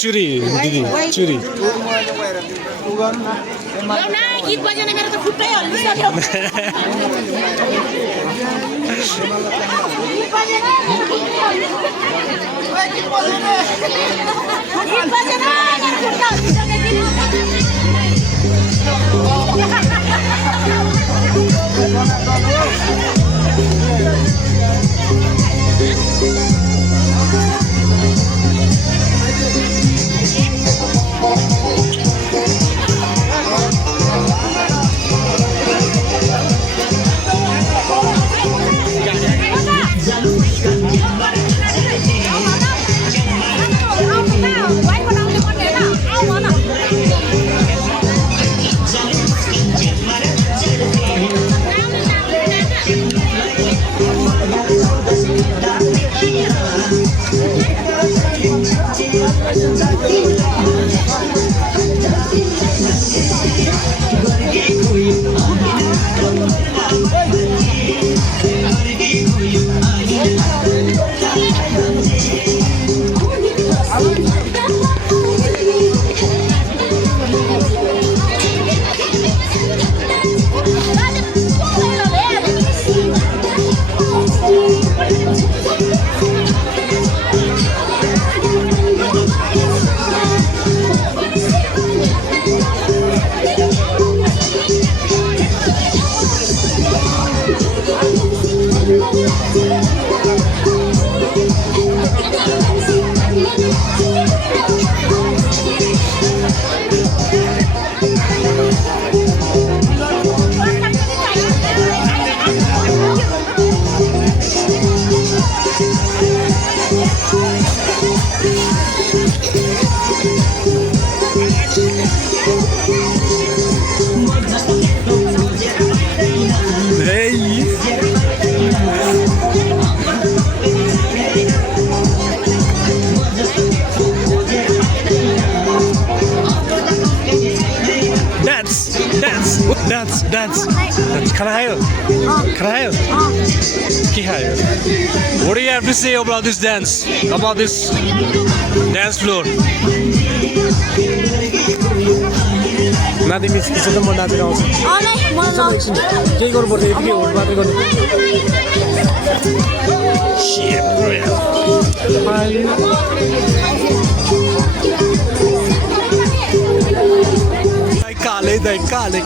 चुरी दिदी चुरी गीत बजेन मेरो त खुट्टै हल्लिसक्यो Dance. Can I help? What do you have to say about this dance? About this dance floor? Nothing is the Monda. Shit, Kale.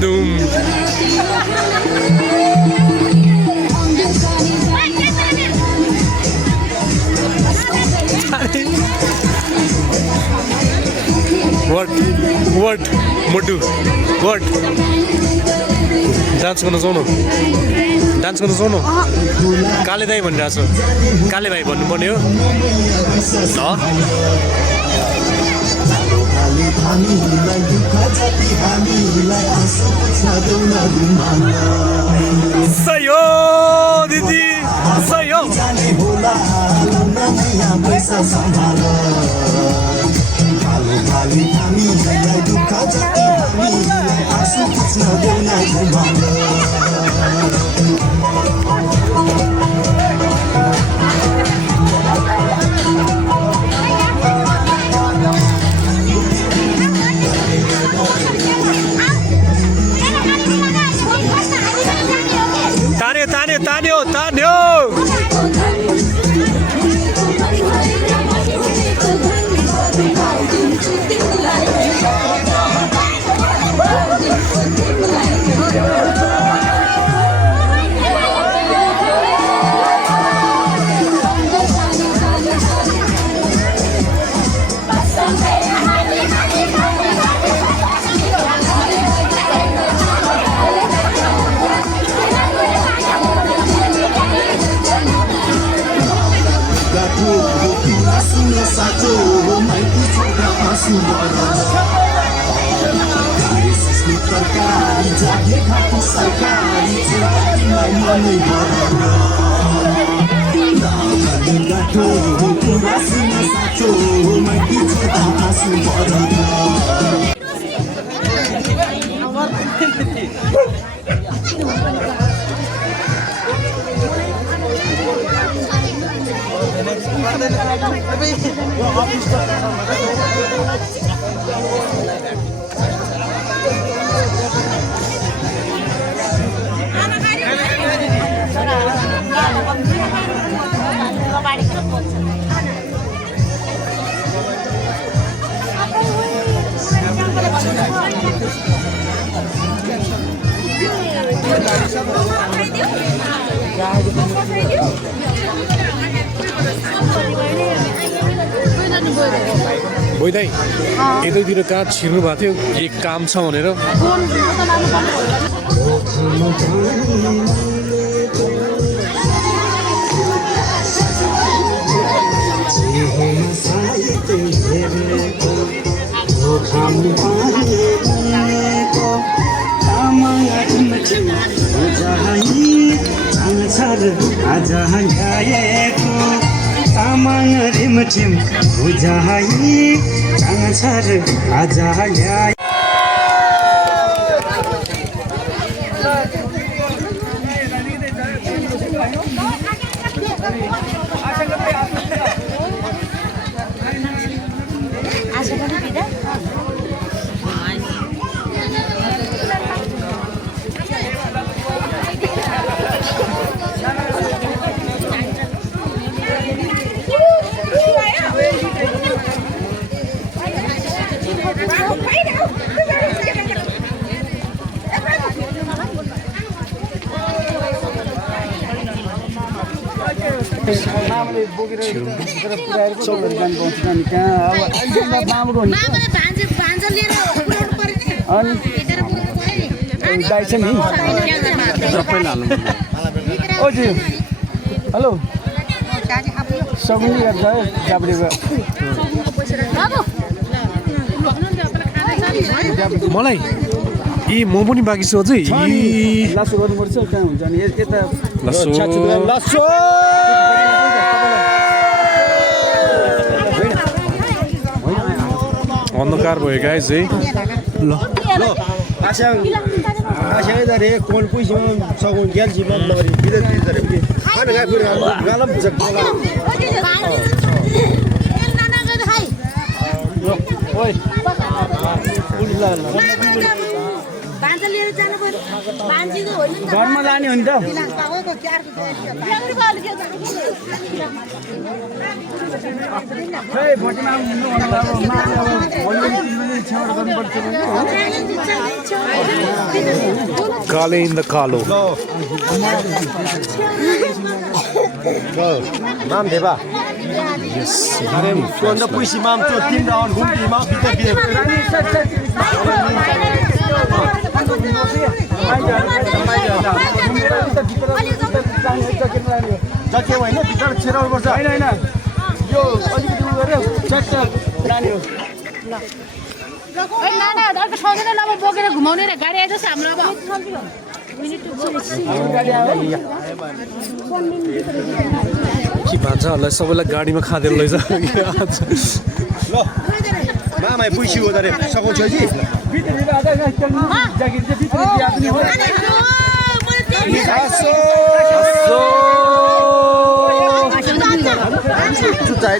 Doom. What? Modu? What? Dance गर्न जाउँ न डान्स गर्न जाउँ न काले दाई भनिरहेको छु काले भाइ भन्नुपर्ने हो सही हो दिदी सही हो तान्यो बोइदाई यतैतिर कहाँ छिर्नु भएको थियो एक काम छ भनेर तामाङ रिमझिम बुझाइ चाँछर आज ल्याइ हेलो सगुनी मलाई ए म पनि बाँकी छु अझै लासो गर्नुपर्छ कहाँ हुन्छ नि यता अन्धकार भयो गाइस है ल आशा रे कोन पैसा सगुन गेल जीवन मरि बिदे रे खाना खा फिर गालम जग्गा ओइ घरमा जाने हो नि त काले इन द कालो नाम देबा यस अरे कोन द पैसा माम त्यो तीन राउन्ड घुम्टी मा बिते बिते जके होइन भित्र छिराउनु पर्छ होइन होइन यो अलिकति उ गरेर चट्ट लाने हो नानाहरू अर्को ठाउँदैन ल अब बोकेर घुमाउने रे गाडी आइदियोस् हाम्रो अब के भान्साहरूलाई सबैलाई गाडीमा खाँदेर लैजा ल मामा पुइसी हो त रे सघाउँछ कि जुत्ता है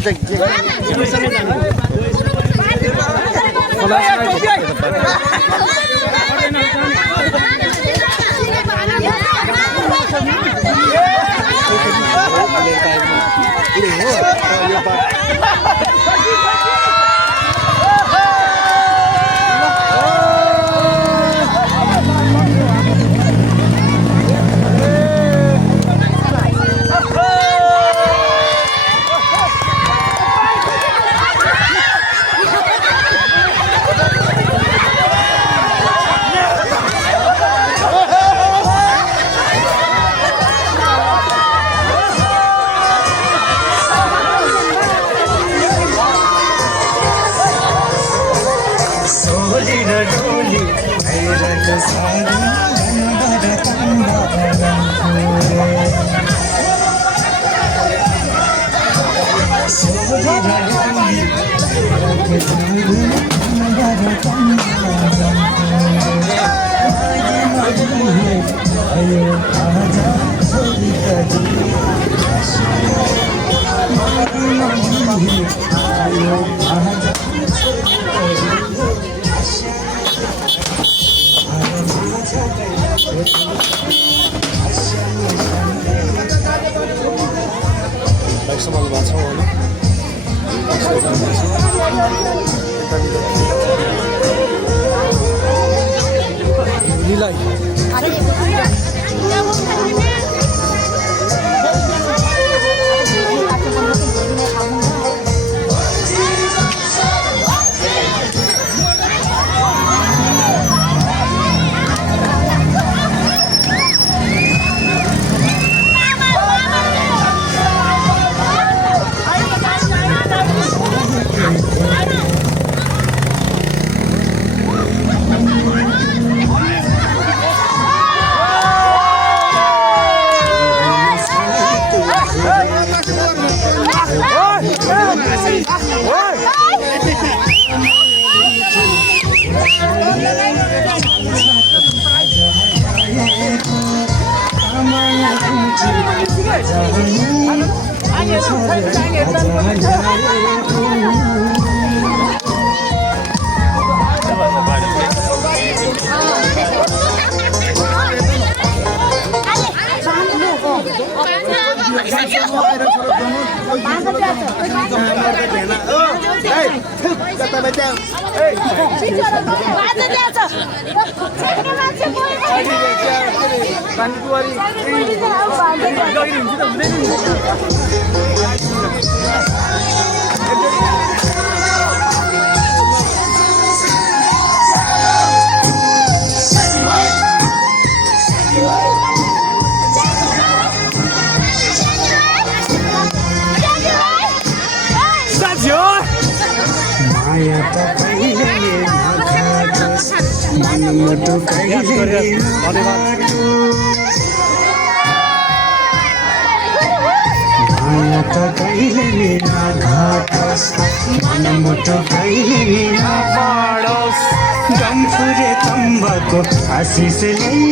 गम्फुरे तम्बाको आशिषले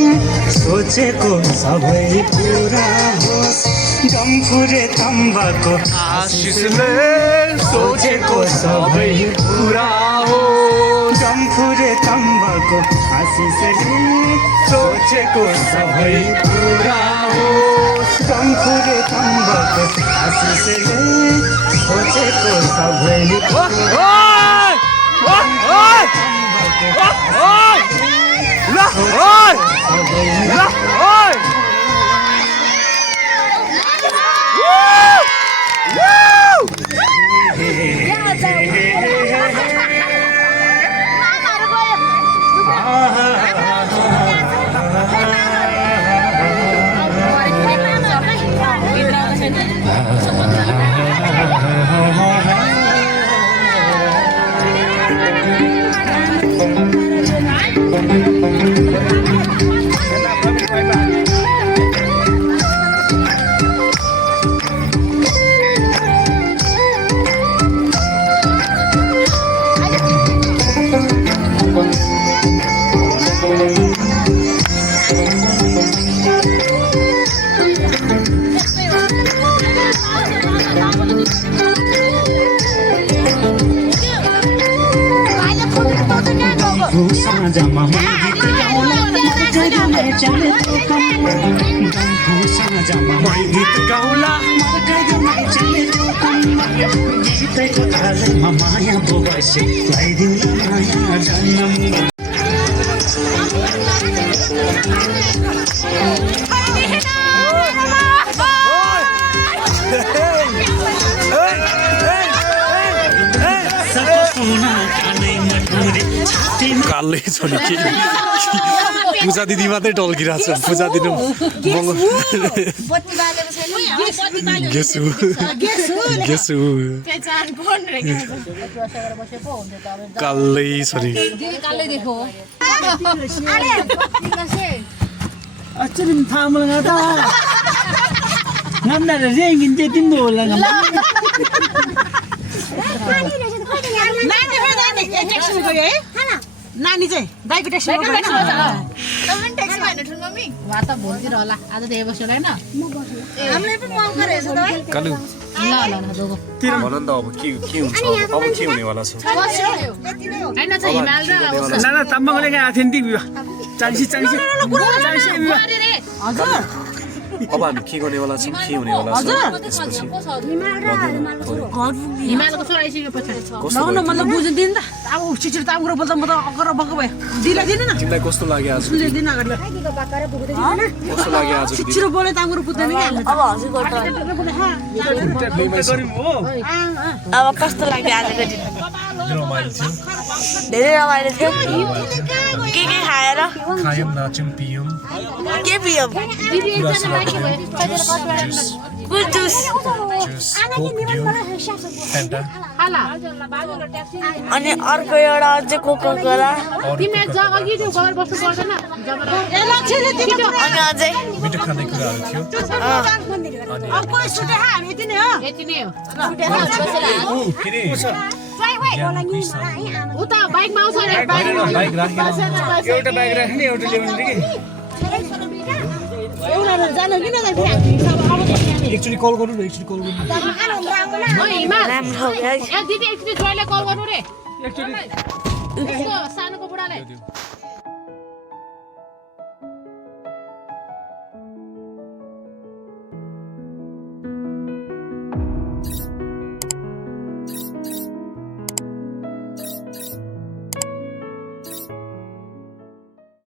सोचेको सबै पुरा होस् गम्फुरे तम्बाको आशिषले सोचेको सबै पुरा होस् गम्फुरे तम्बाको आशिषले सोचेको सबै पुरा होस् गम्फुरे तम्बाको आशिषले सोचेको सबै पुरा साँझमा गीत गाउला मर्काइदिने चले त्यो कम गाउँको साँझमा गीत गाउला मर्काइदिने चले त्यो कम गीतैको तालमा माया बोबसे लगाइदिउला माया जन्म कालै छ नि के पूजा दिदी मात्रै टल्किरहेको छ पूजा दिनु गेसु कालै छ नि अचुरिम थाहा मलाई त नम्दा रेङ्गिन चाहिँ तिम्रो होला नानी चाहिँ दाइको ट्याक्सी त भोलितिर होला आज त यहाँ बस्यो होइन कालु भन त अब के हुन्छ अब के हुनेवाला छ होइन चाहिँ हिमाल र नाना ताम्बाङले गएको थिएँ नि 40 हजुर अब हामी के गर्नेवाला छौँ के हुनेवाला छ त्यसपछि हिमालको छोरा आइसक्यो पछाडि न मतलब बुझ्दिन त अब चिचिर ताम गरेर बोल्दा म त अगर बक्क भयो दिला दिन न तिमीलाई कस्तो लाग्यो आज दिन अगाडि कस्तो लाग्यो आज चिचिर बोले ताम गरेर पुग्दैन कि हामीले अब हजुरको अब कस्तो लाग्यो आजको दिन धेरै रमाइलो थियो के खाएर खायौँ नाच्यौँ पियौँ के पियौँ कुन जुस अनि अर्को एउटा अझै कोका कोला तिमी जग्गा कि त्यो घर बस्नु पर्दैन अनि अझै मिठो खानेकुराहरू थियो यति नै हो उता बाइकमा आउँछ अरे एउटा बाइक राख्ने एउटा ल्याउने कि एकचोटि कल गर्नु न एकचोटि कल गर्नु दिदी एकचोटि जोइलाई कल गर्नु रे सानोको बुढालाई